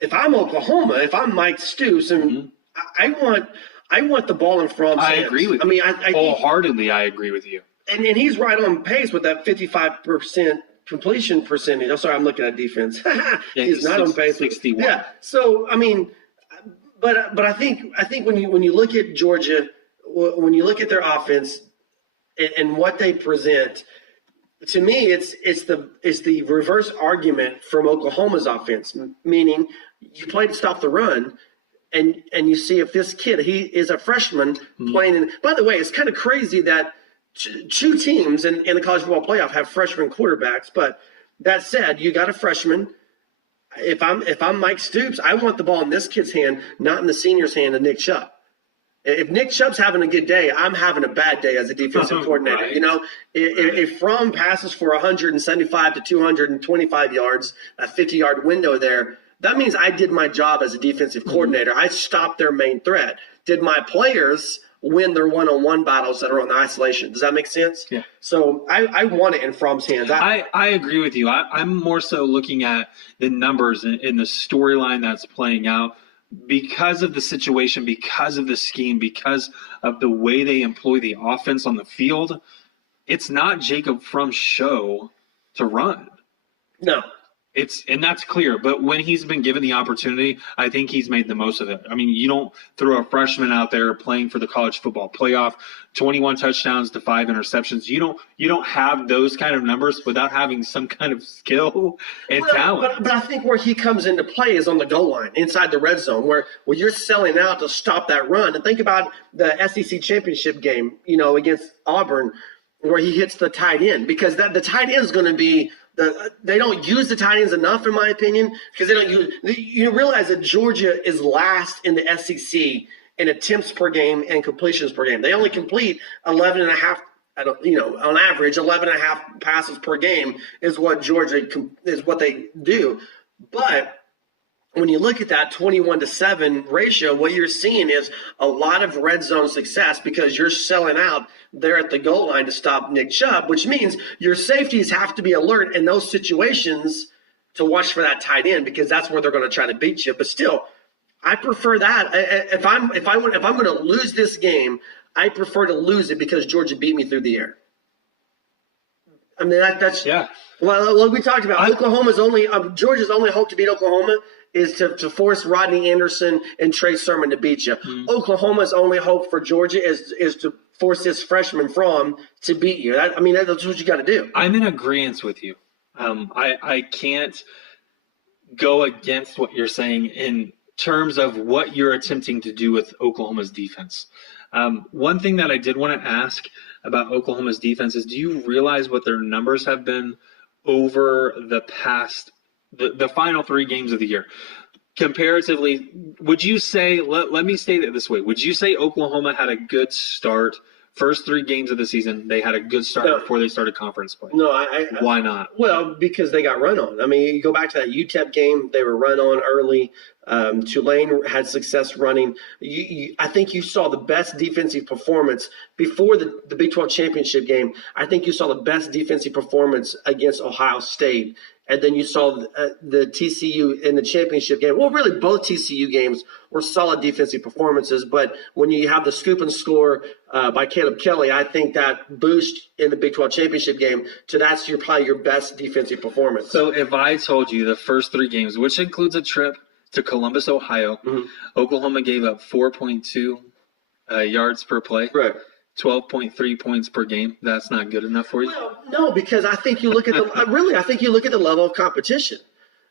if I'm Oklahoma, if I'm Mike Stoops, and I want the ball in Fromm's hands. I agree with you. I wholeheartly, I agree with you. And he's right on pace with that 55% completion percentage. I'm sorry, I'm looking at defense. He's not on pace. 61. Yeah. So but I think when you look at Georgia, when you look at their offense and what they present, to me, it's the reverse argument from Oklahoma's offense, meaning you play to stop the run, and you see if this kid, he is a freshman playing in. By the way, it's kind of crazy that two teams in the college football playoff have freshman quarterbacks. But that said, you got a freshman. If I'm Mike Stoops, I want the ball in this kid's hand, not in the senior's hand of Nick Chubb. If Nick Chubb's having a good day, I'm having a bad day as a defensive coordinator. Right. If Fromm passes for 175 to 225 yards, a 50-yard window there, that means I did my job as a defensive coordinator. I stopped their main threat. Did my players win their one-on-one battles that are on the isolation? Does that make sense? Yeah. So I want it in Fromm's hands. I agree with you. I'm more so looking at the numbers and the storyline that's playing out. Because of the situation, because of the scheme, because of the way they employ the offense on the field, it's not Jacob Fromm's show to run. No. And that's clear. But when he's been given the opportunity, I think he's made the most of it. I mean, you don't throw a freshman out there playing for the college football playoff, 21 touchdowns to 5 interceptions. You don't have those kind of numbers without having some kind of skill and talent. But I think where he comes into play is on the goal line, inside the red zone, where you're selling out to stop that run. And think about the SEC championship game, against Auburn, where he hits the tight end, because the tight end is going to be they don't use the tight ends enough, in my opinion, because they don't use. You realize that Georgia is last in the SEC in attempts per game and completions per game. They only complete 11 and a half. On average, 11 and a half passes per game is what Georgia is what they do. But when you look at that 21-7 ratio, what you're seeing is a lot of red zone success because you're selling out there at the goal line to stop Nick Chubb, which means your safeties have to be alert in those situations to watch for that tight end because that's where they're going to try to beat you. But still, I prefer that. If I'm going to lose this game, I prefer to lose it because Georgia beat me through the air. I mean that's yeah. Well, like we talked about, Georgia's only hope to beat Oklahoma is to force Rodney Anderson and Trey Sermon to beat you. Mm-hmm. Oklahoma's only hope for Georgia is to force this freshman Fromm to beat you. That's what you got to do. I'm in agreement with you. I can't go against what you're saying in terms of what you're attempting to do with Oklahoma's defense. One thing that I did want to ask about Oklahoma's defense is, do you realize what their numbers have been over the past the final 3 games of the year? Comparatively, would you say, let me state it this way, would you say Oklahoma had a good start? First 3 games of the season, they had a good start before they started conference play. No, why not? Well, because they got run on. I mean, you go back to that UTEP game; they were run on early. Tulane had success running. I think you saw the best defensive performance before the Big 12 championship game. I think you saw the best defensive performance against Ohio State. And then you saw the TCU in the championship game. Well, really, both TCU games were solid defensive performances. But when you have the scoop and score by Caleb Kelly, I think that boost in the Big 12 championship game to that's probably your best defensive performance. So if I told you the first 3 games, which includes a trip to Columbus, Ohio, mm-hmm. Oklahoma gave up 4.2 yards per play. Right. 12.3 points per game. That's not good enough for you? Well, no, because I think you look at the level of competition.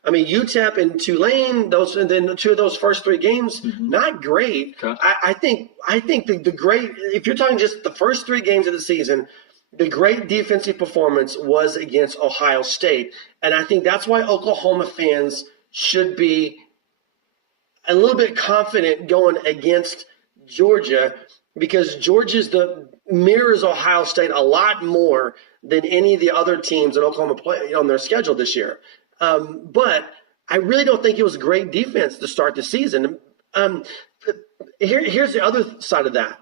I mean, UTEP and Tulane, and then 2 of those first 3 games, mm-hmm. not great. Okay. I think the great, if you're talking just the first 3 games of the season, the great defensive performance was against Ohio State. And I think that's why Oklahoma fans should be a little bit confident going against Georgia, because Georgia's mirrors Ohio State a lot more than any of the other teams that Oklahoma play on their schedule this year. But I really don't think it was great defense to start the season. Here's the other side of that.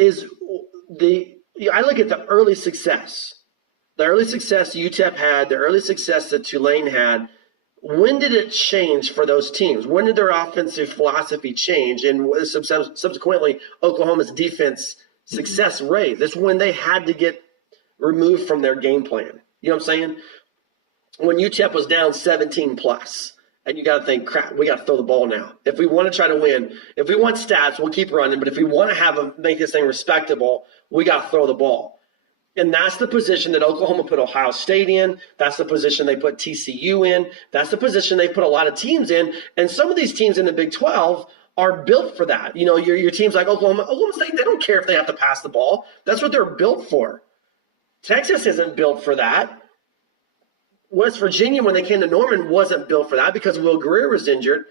I look at the early success. The early success UTEP had, the early success that Tulane had. When did it change for those teams? When did their offensive philosophy change? And subsequently, Oklahoma's defense success rate. That's when they had to get removed from their game plan. You know what I'm saying? When UTEP was down 17 plus, and you got to think, crap, we got to throw the ball now. If we want to try to win, if we want stats, we'll keep running. But if we want to make this thing respectable, we got to throw the ball. And that's the position that Oklahoma put Ohio State in. That's the position they put TCU in. That's the position they put a lot of teams in. And some of these teams in the Big 12 are built for that. You know, your teams like Oklahoma State, they don't care if they have to pass the ball. That's what they're built for. Texas isn't built for that. West Virginia, when they came to Norman, wasn't built for that because Will Greer was injured.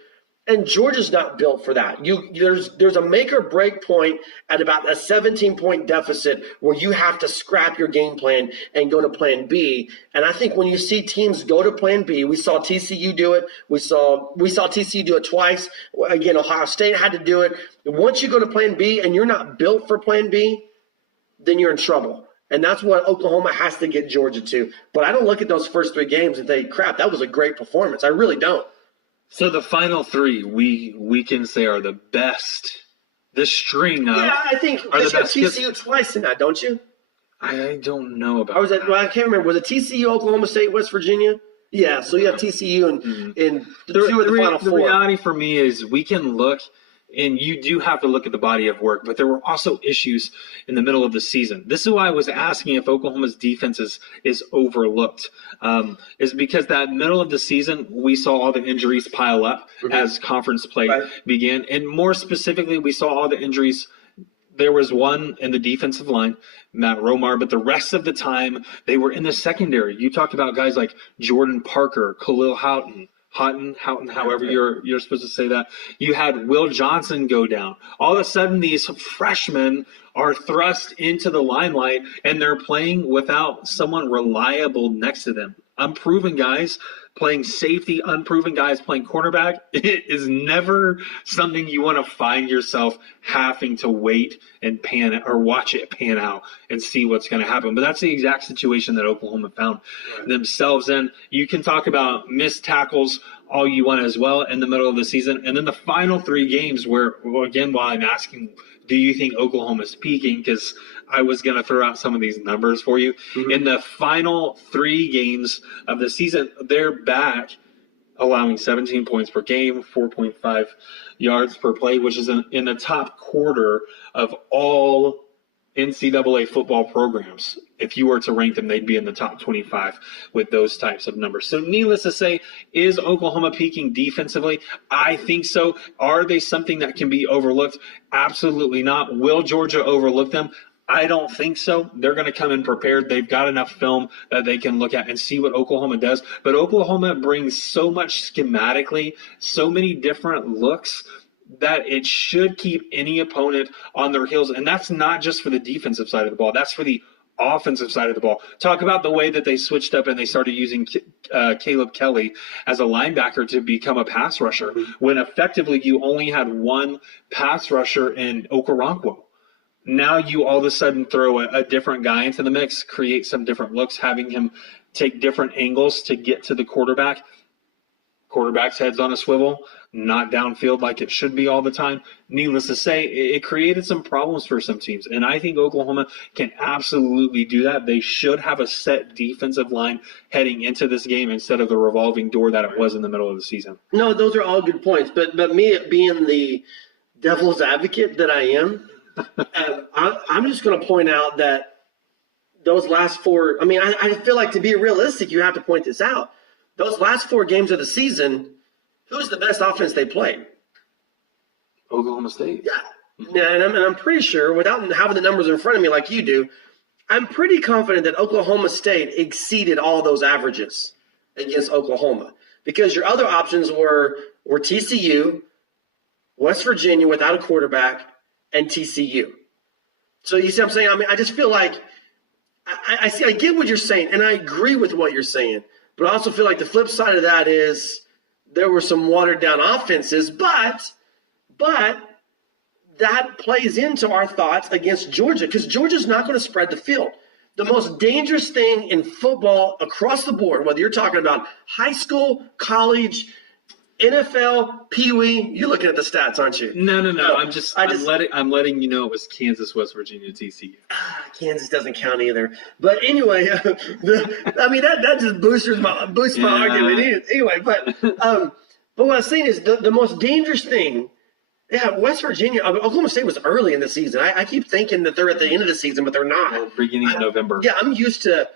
And Georgia's not built for that. There's a make or break point at about a 17-point deficit where you have to scrap your game plan and go to plan B. And I think when you see teams go to plan B, we saw TCU do it. We saw TCU do it twice. Again, Ohio State had to do it. Once you go to plan B and you're not built for plan B, then you're in trouble. And that's what Oklahoma has to get Georgia to. But I don't look at those first 3 games and think, crap, that was a great performance. I really don't. So the final 3 we can say are the best. The string of I think you have TCU twice in that, don't you? I don't know about. Or was that? Well, I can't remember. Was it TCU, Oklahoma State, West Virginia? Yeah. So you have TCU in the 2 of the final 4. The reality for me is we can look. And you do have to look at the body of work, but there were also issues in the middle of the season. This is why I was asking if Oklahoma's defense is overlooked. Is because that middle of the season, we saw all the injuries pile up as conference play began. And more specifically, we saw all the injuries. There was one in the defensive line, Matt Romar, but the rest of the time they were in the secondary. You talked about guys like Jordan Parker, Khalil Houghton, however you're supposed to say that. You had Will Johnson go down. All of a sudden, these freshmen are thrust into the limelight, and they're playing without someone reliable next to them. Unproven guys playing safety, unproven guys playing cornerback, it is never something you want to find yourself having to wait and watch it pan out and see what's going to happen. But that's the exact situation that Oklahoma found themselves in. You can talk about missed tackles all you want as well in the middle of the season. And then the final 3 games where, again, while I'm asking, do you think Oklahoma's peaking? Because I was going to throw out some of these numbers for you. Mm-hmm. In the final 3 games of the season, they're back allowing 17 points per game, 4.5 yards per play, which is in the top quarter of all NCAA football programs. If you were to rank them, they'd be in the top 25 with those types of numbers. So needless to say, is Oklahoma peaking defensively? I think so. Are they something that can be overlooked? Absolutely not. Will Georgia overlook them? I don't think so. They're going to come in prepared. They've got enough film that they can look at and see what Oklahoma does. But Oklahoma brings so much schematically, so many different looks that it should keep any opponent on their heels. And that's not just for the defensive side of the ball. That's for the offensive side of the ball. Talk about the way that they switched up and they started using Caleb Kelly as a linebacker to become a pass rusher, when effectively you only had one pass rusher in Okoronkwo. Now you all of a sudden throw a different guy into the mix, create some different looks, having him take different angles to get to the quarterback. Quarterback's head's on a swivel, not downfield like it should be all the time. Needless to say, it created some problems for some teams. And I think Oklahoma can absolutely do that. They should have a set defensive line heading into this game instead of the revolving door that it was in the middle of the season. No, those are all good points. But me being the devil's advocate that I am, I'm just going to point out that those last 4 – I feel like to be realistic, you have to point this out. Those last 4 games of the season, who's the best offense they played? Oklahoma State. Yeah, and I'm pretty sure, without having the numbers in front of me like you do, I'm pretty confident that Oklahoma State exceeded all those averages against Oklahoma, because your other options were TCU, West Virginia without a quarterback, and TCU. So you see what I'm saying? I just feel like I get what you're saying, and I agree with what you're saying. But I also feel like the flip side of that is there were some watered-down offenses, but that plays into our thoughts against Georgia, because Georgia's not going to spread the field. The most dangerous thing in football across the board, whether you're talking about high school, college, NFL, Pee Wee, you're looking at the stats, aren't you? No. I'm letting you know it was Kansas, West Virginia, TCU. Kansas doesn't count either. But anyway, that just boosts my argument. Anyway, but what I'm saying is the most dangerous thing. Yeah, West Virginia, Oklahoma State was early in the season. I keep thinking that they're at the end of the season, but they're not. Beginning of November. Yeah, I'm used to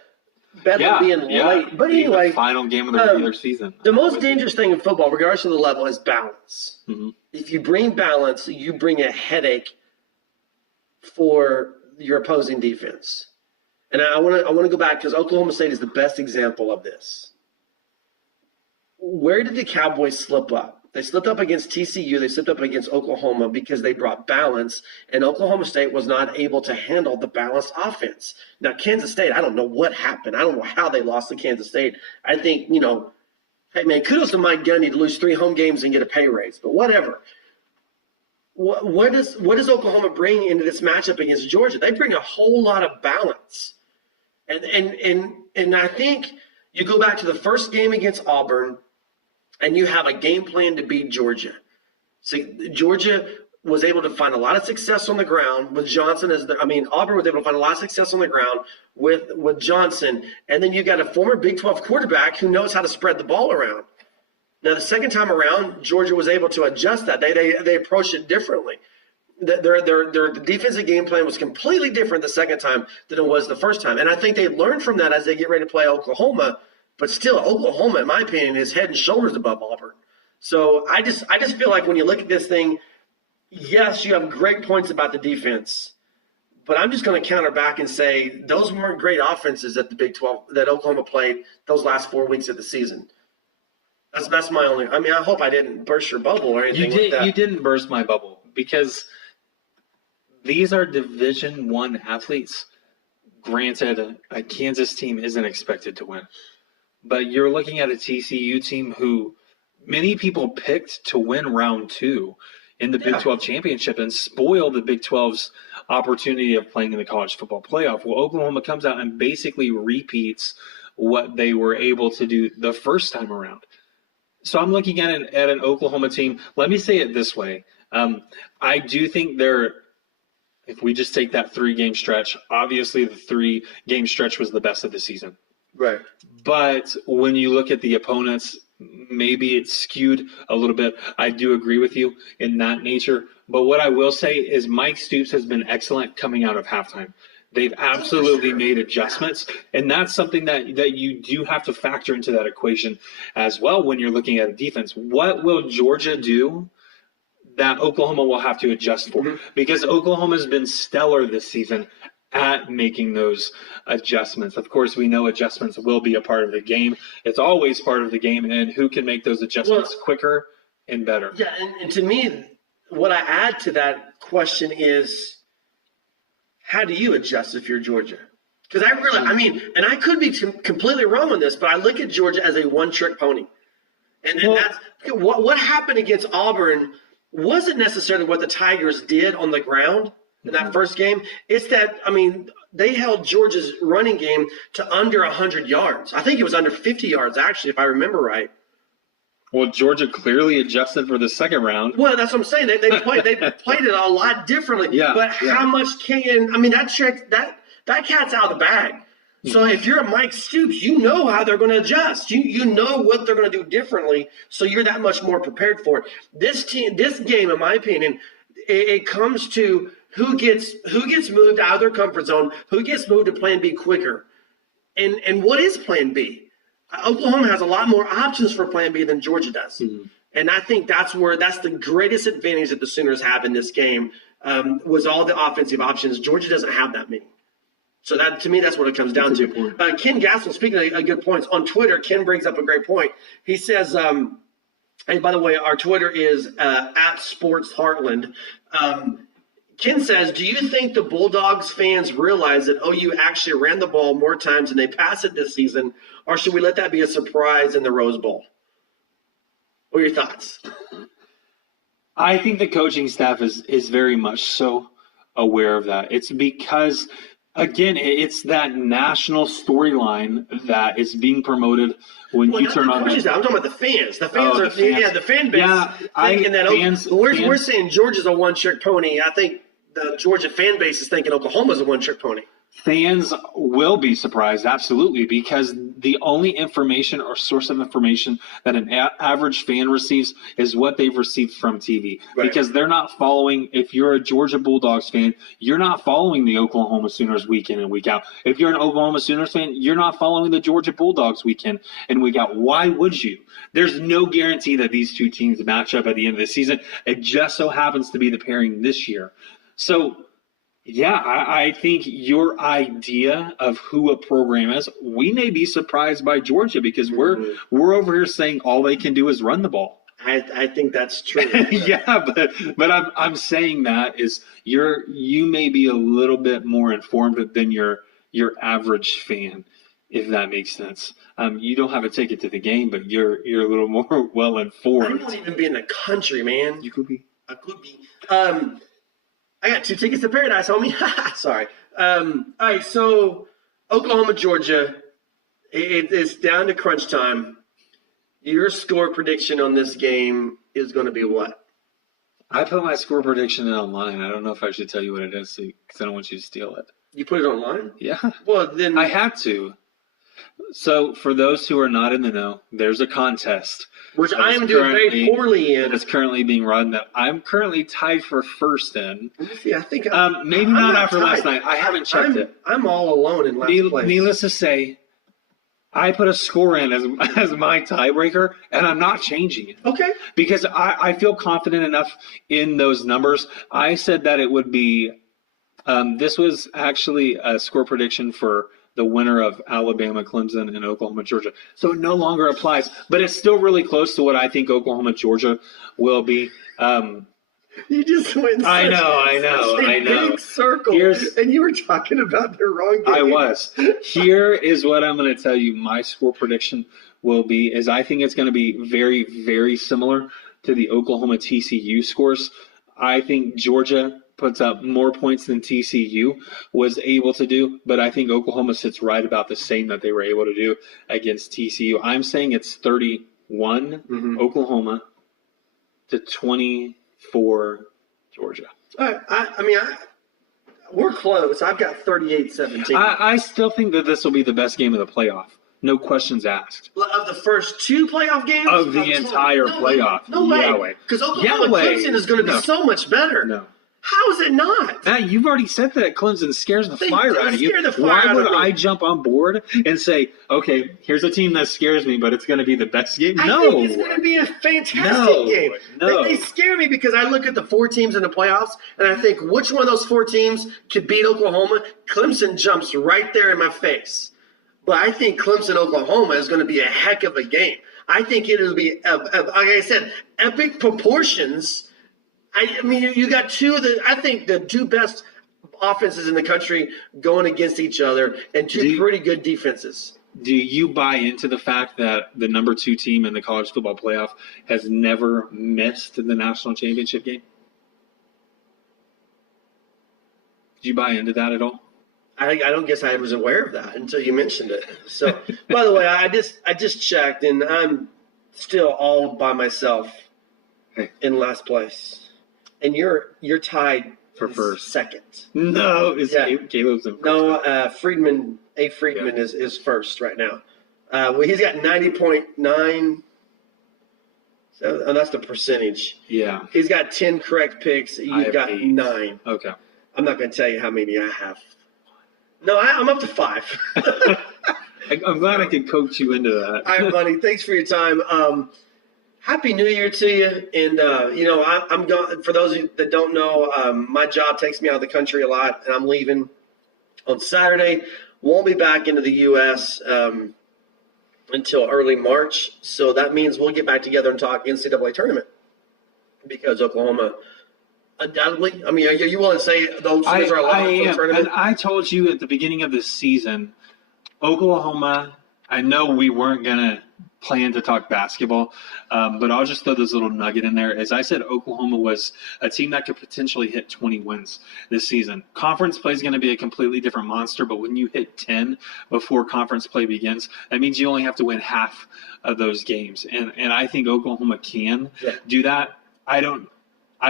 Bedlam being late. But anyway, the final game of the regular season. The most dangerous thing in football, regardless of the level, is balance. Mm-hmm. If you bring balance, you bring a headache for your opposing defense. And I want to go back, because Oklahoma State is the best example of this. Where did the Cowboys slip up? They slipped up against TCU. They slipped up against Oklahoma because they brought balance, and Oklahoma State was not able to handle the balanced offense. Now, Kansas State, I don't know what happened. I don't know how they lost to Kansas State. I think, hey, man, kudos to Mike Gundy to lose 3 home games and get a pay raise, but whatever. What does Oklahoma bring into this matchup against Georgia? They bring a whole lot of balance. And I think you go back to the first game against Auburn, and you have a game plan to beat Georgia. See, Georgia was able to find a lot of success on the ground with Johnson Auburn was able to find a lot of success on the ground with Johnson, and then you got a former Big 12 quarterback who knows how to spread the ball around. Now, the second time around, Georgia was able to adjust that. They approached it differently. Their defensive game plan was completely different the second time than it was the first time, and I think they learned from that as they get ready to play Oklahoma. But still, Oklahoma, in my opinion, is head and shoulders above Auburn. So I just feel like when you look at this thing, yes, you have great points about the defense, but I'm just going to counter back and say those weren't great offenses that the Big 12 that Oklahoma played those last 4 weeks of the season. That's my only. I hope I didn't burst your bubble or anything like that. You didn't burst my bubble, because these are Division I athletes. Granted, a Kansas team isn't expected to win. but you're looking at a TCU team who many people picked to win round 2 in the Big 12 championship and spoil the Big 12's opportunity of playing in the college football playoff. Well, Oklahoma comes out and basically repeats what they were able to do the first time around. So I'm looking at an Oklahoma team. Let me say it this way. I do think if we just take that 3-game stretch, obviously the 3-game stretch was the best of the season. Right. But when you look at the opponents, maybe it's skewed a little bit. I do agree with you in that nature. But what I will say is Mike Stoops has been excellent coming out of halftime. They've absolutely made adjustments, and that's something that you do have to factor into that equation as well when you're looking at a defense. What will Georgia do that Oklahoma will have to adjust for? Mm-hmm. Because Oklahoma's been stellar this season at making those adjustments. Of course, we know adjustments will be a part of the game. It's always part of the game, and who can make those adjustments quicker and better? Yeah, and to me, what I add to that question is, how do you adjust if you're Georgia? Because and I could be completely wrong on this, but I look at Georgia as a one-trick pony. And that's what happened against Auburn wasn't necessarily what the Tigers did on the ground in that first game. It's that, they held Georgia's running game to under 100 yards. I think it was under 50 yards, actually, if I remember right. Well, Georgia clearly adjusted for the second round. Well, that's what I'm saying. They played it a lot differently. Yeah, but how much that cat's out of the bag. So if you're a Mike Stoops, you know how they're going to adjust. You know what they're going to do differently, so you're that much more prepared for it. This game, in my opinion, it comes to who gets moved out of their comfort zone, who gets moved to Plan B quicker, and what is Plan B? Oklahoma has a lot more options for Plan B than Georgia does. Mm-hmm. And I think that's the greatest advantage that the Sooners have in this game, was all the offensive options. Georgia doesn't have that many. So that, to me, that's what it comes down to. Ken Gassel, speaking of good points, on Twitter, Ken brings up a great point. He says, and by the way, our Twitter is at Sports Heartland. Ken says, do you think the Bulldogs fans realize that OU actually ran the ball more times than they passed it this season, or should we let that be a surprise in the Rose Bowl? What are your thoughts? I think the coaching staff is very much so aware of that. It's because, again, it's that national storyline that is being promoted when you turn on. I'm talking about the fans. The fans are the fan base thinking that we're saying Georgia's a one-trick pony. I think the Georgia fan base is thinking Oklahoma's a one-trick pony. Fans will be surprised, absolutely, because the only information or source of information that an average fan receives is what they've received from TV. Right. Because they're not following, if you're a Georgia Bulldogs fan, you're not following the Oklahoma Sooners week in and week out. If you're an Oklahoma Sooners fan, you're not following the Georgia Bulldogs week in and week out. Why would you? There's no guarantee that these two teams match up at the end of the season. It just so happens to be the pairing this year. So, yeah, I think your idea of who a program is, we may be surprised by Georgia because we're over here saying all they can do is run the ball. I think that's true. Yeah, but I'm saying that is you may be a little bit more informed than your average fan, if that makes sense. You don't have a ticket to the game, but you're a little more well informed. I won't even be in the country, man. You could be. I could be. I got 2 tickets to paradise, homie. Sorry. All right, so Oklahoma, Georgia, it's down to crunch time. Your score prediction on this game is going to be what? I put my score prediction in online. I don't know if I should tell you what it is because I don't want you to steal it. You put it online? Yeah. Well, then I had to. So, for those who are not in the know, there's a contest. Which I am doing very poorly in. It's currently being run that I'm currently tied for first in. Yeah, I think maybe not after last night. I haven't checked it. I'm all alone in last place. Needless to say, I put a score in as my tiebreaker, and I'm not changing it. Okay. Because I feel confident enough in those numbers. I said that it would be this was actually a score prediction for the winner of Alabama, Clemson, and Oklahoma, Georgia. So it no longer applies, but it's still really close to what I think Oklahoma, Georgia will be. You just went in I such know. big circle, and you were talking about the wrong game. I was. Here is what I'm going to tell you my score prediction will be, is I think it's going to be very, very similar to the Oklahoma TCU scores. I think Georgia puts up more points than TCU was able to do, but I think Oklahoma sits right about the same that they were able to do against TCU. I'm saying it's 31 Oklahoma to 24 Georgia. We're close. I've got 38-17. I still think that this will be the best game of the playoff. No questions asked. Of the first two playoff games? Of the entire playoff. No way. Because Oklahoma Clemson is going to be so much better. No. How is it not? Matt, you've already said that Clemson scares the fire out of you. Why would I jump on board and say, okay, here's a team that scares me, but it's going to be the best game? I think it's going to be a fantastic game. They scare me because I look at the 4 teams in the playoffs, and I think which one of those 4 teams could beat Oklahoma? Clemson jumps right there in my face. But I think Clemson-Oklahoma is going to be a heck of a game. I think it will be, like I said, epic proportions. I mean, you got I think the 2 best offenses in the country going against each other and 2 pretty good defenses. Do you buy into the fact that the number 2 team in the college football playoff has never missed the national championship game? Do you buy into that at all? I don't guess I was aware of that until you mentioned it. So, by the way, I just checked, and I'm still all by myself in last place. And you're tied for first, second. No, Caleb's in first. No, Friedman is first right now. Well, he's got 90.9. So that's the percentage. Yeah. He's got 10 correct picks. You've got 8. 9. Okay. I'm not going to tell you how many I have. No, I'm up to 5. I'm glad I could coach you into that. All right, buddy. Thanks for your time. Happy New Year to you. And, I'm going. For those of you that don't know, my job takes me out of the country a lot, and I'm leaving on Saturday. Won't be back into the U.S. Until early March. So that means we'll get back together and talk NCAA tournament because Oklahoma – undoubtedly. I mean, are you willing to say those teams are a lot for the tournament? And I told you at the beginning of this season, Oklahoma, I know we weren't going to plan to talk basketball, but I'll just throw this little nugget in there. As I said, Oklahoma was a team that could potentially hit 20 wins this season. Conference play is going to be a completely different monster, but when you hit 10 before conference play begins, that means you only have to win half of those games. And I think Oklahoma can do that. I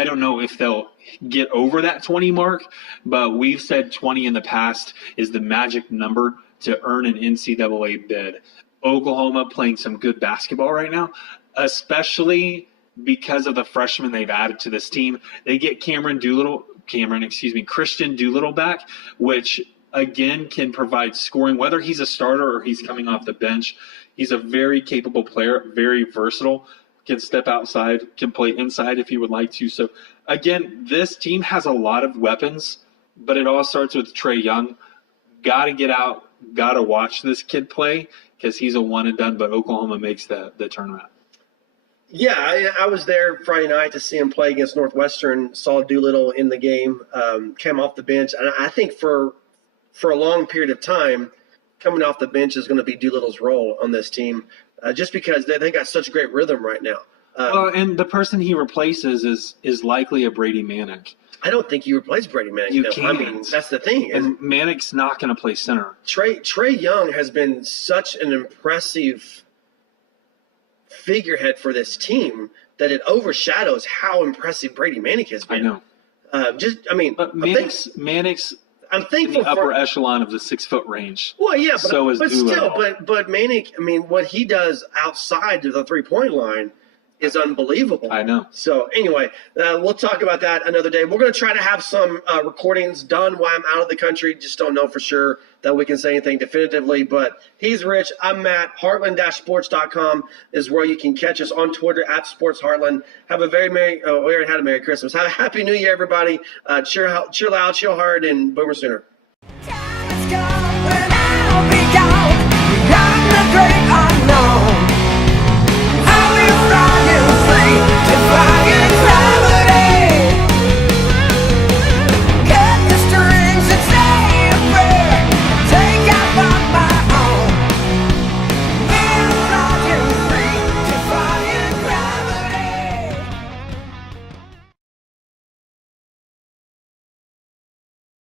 don't know if they'll get over that 20 mark, but we've said 20 in the past is the magic number to earn an NCAA bid. Oklahoma playing some good basketball right now, especially because of the freshmen they've added to this team. They get Christian Doolittle back, which again can provide scoring, whether he's a starter or he's coming off the bench. He's a very capable player, very versatile. Can step outside, can play inside if he would like to. So, again, this team has a lot of weapons, but it all starts with Trae Young. Got to get out, got to watch this kid play because he's a one and done, but Oklahoma makes the tournament. Yeah, I was there Friday night to see him play against Northwestern, saw Doolittle in the game, came off the bench. And I think for a long period of time, coming off the bench is going to be Doolittle's role on this team. Just because they got such great rhythm right now. And the person he replaces is likely a Brady Manick. I don't think you replace Brady Manick. You can't. I mean, that's the thing. And Manick's not going to play center. Trae Young has been such an impressive figurehead for this team that it overshadows how impressive Brady Manick has been. I know. But Manick's I'm thankful in the upper echelon of the 6 foot range. Well, yeah, but Manick, I mean, what he does outside of the 3-point line is unbelievable. I know. So anyway, we'll talk about that another day. We're going to try to have some recordings done while I'm out of the country. Just don't know for sure that we can say anything definitively. But he's Rich. I'm Matt. Heartland-sports.com is where you can catch us on Twitter @SportsHeartland. Have a very Merry. We already had a Merry Christmas. Have a Happy New Year, everybody. Cheer loud, chill hard, and Boomer Sooner.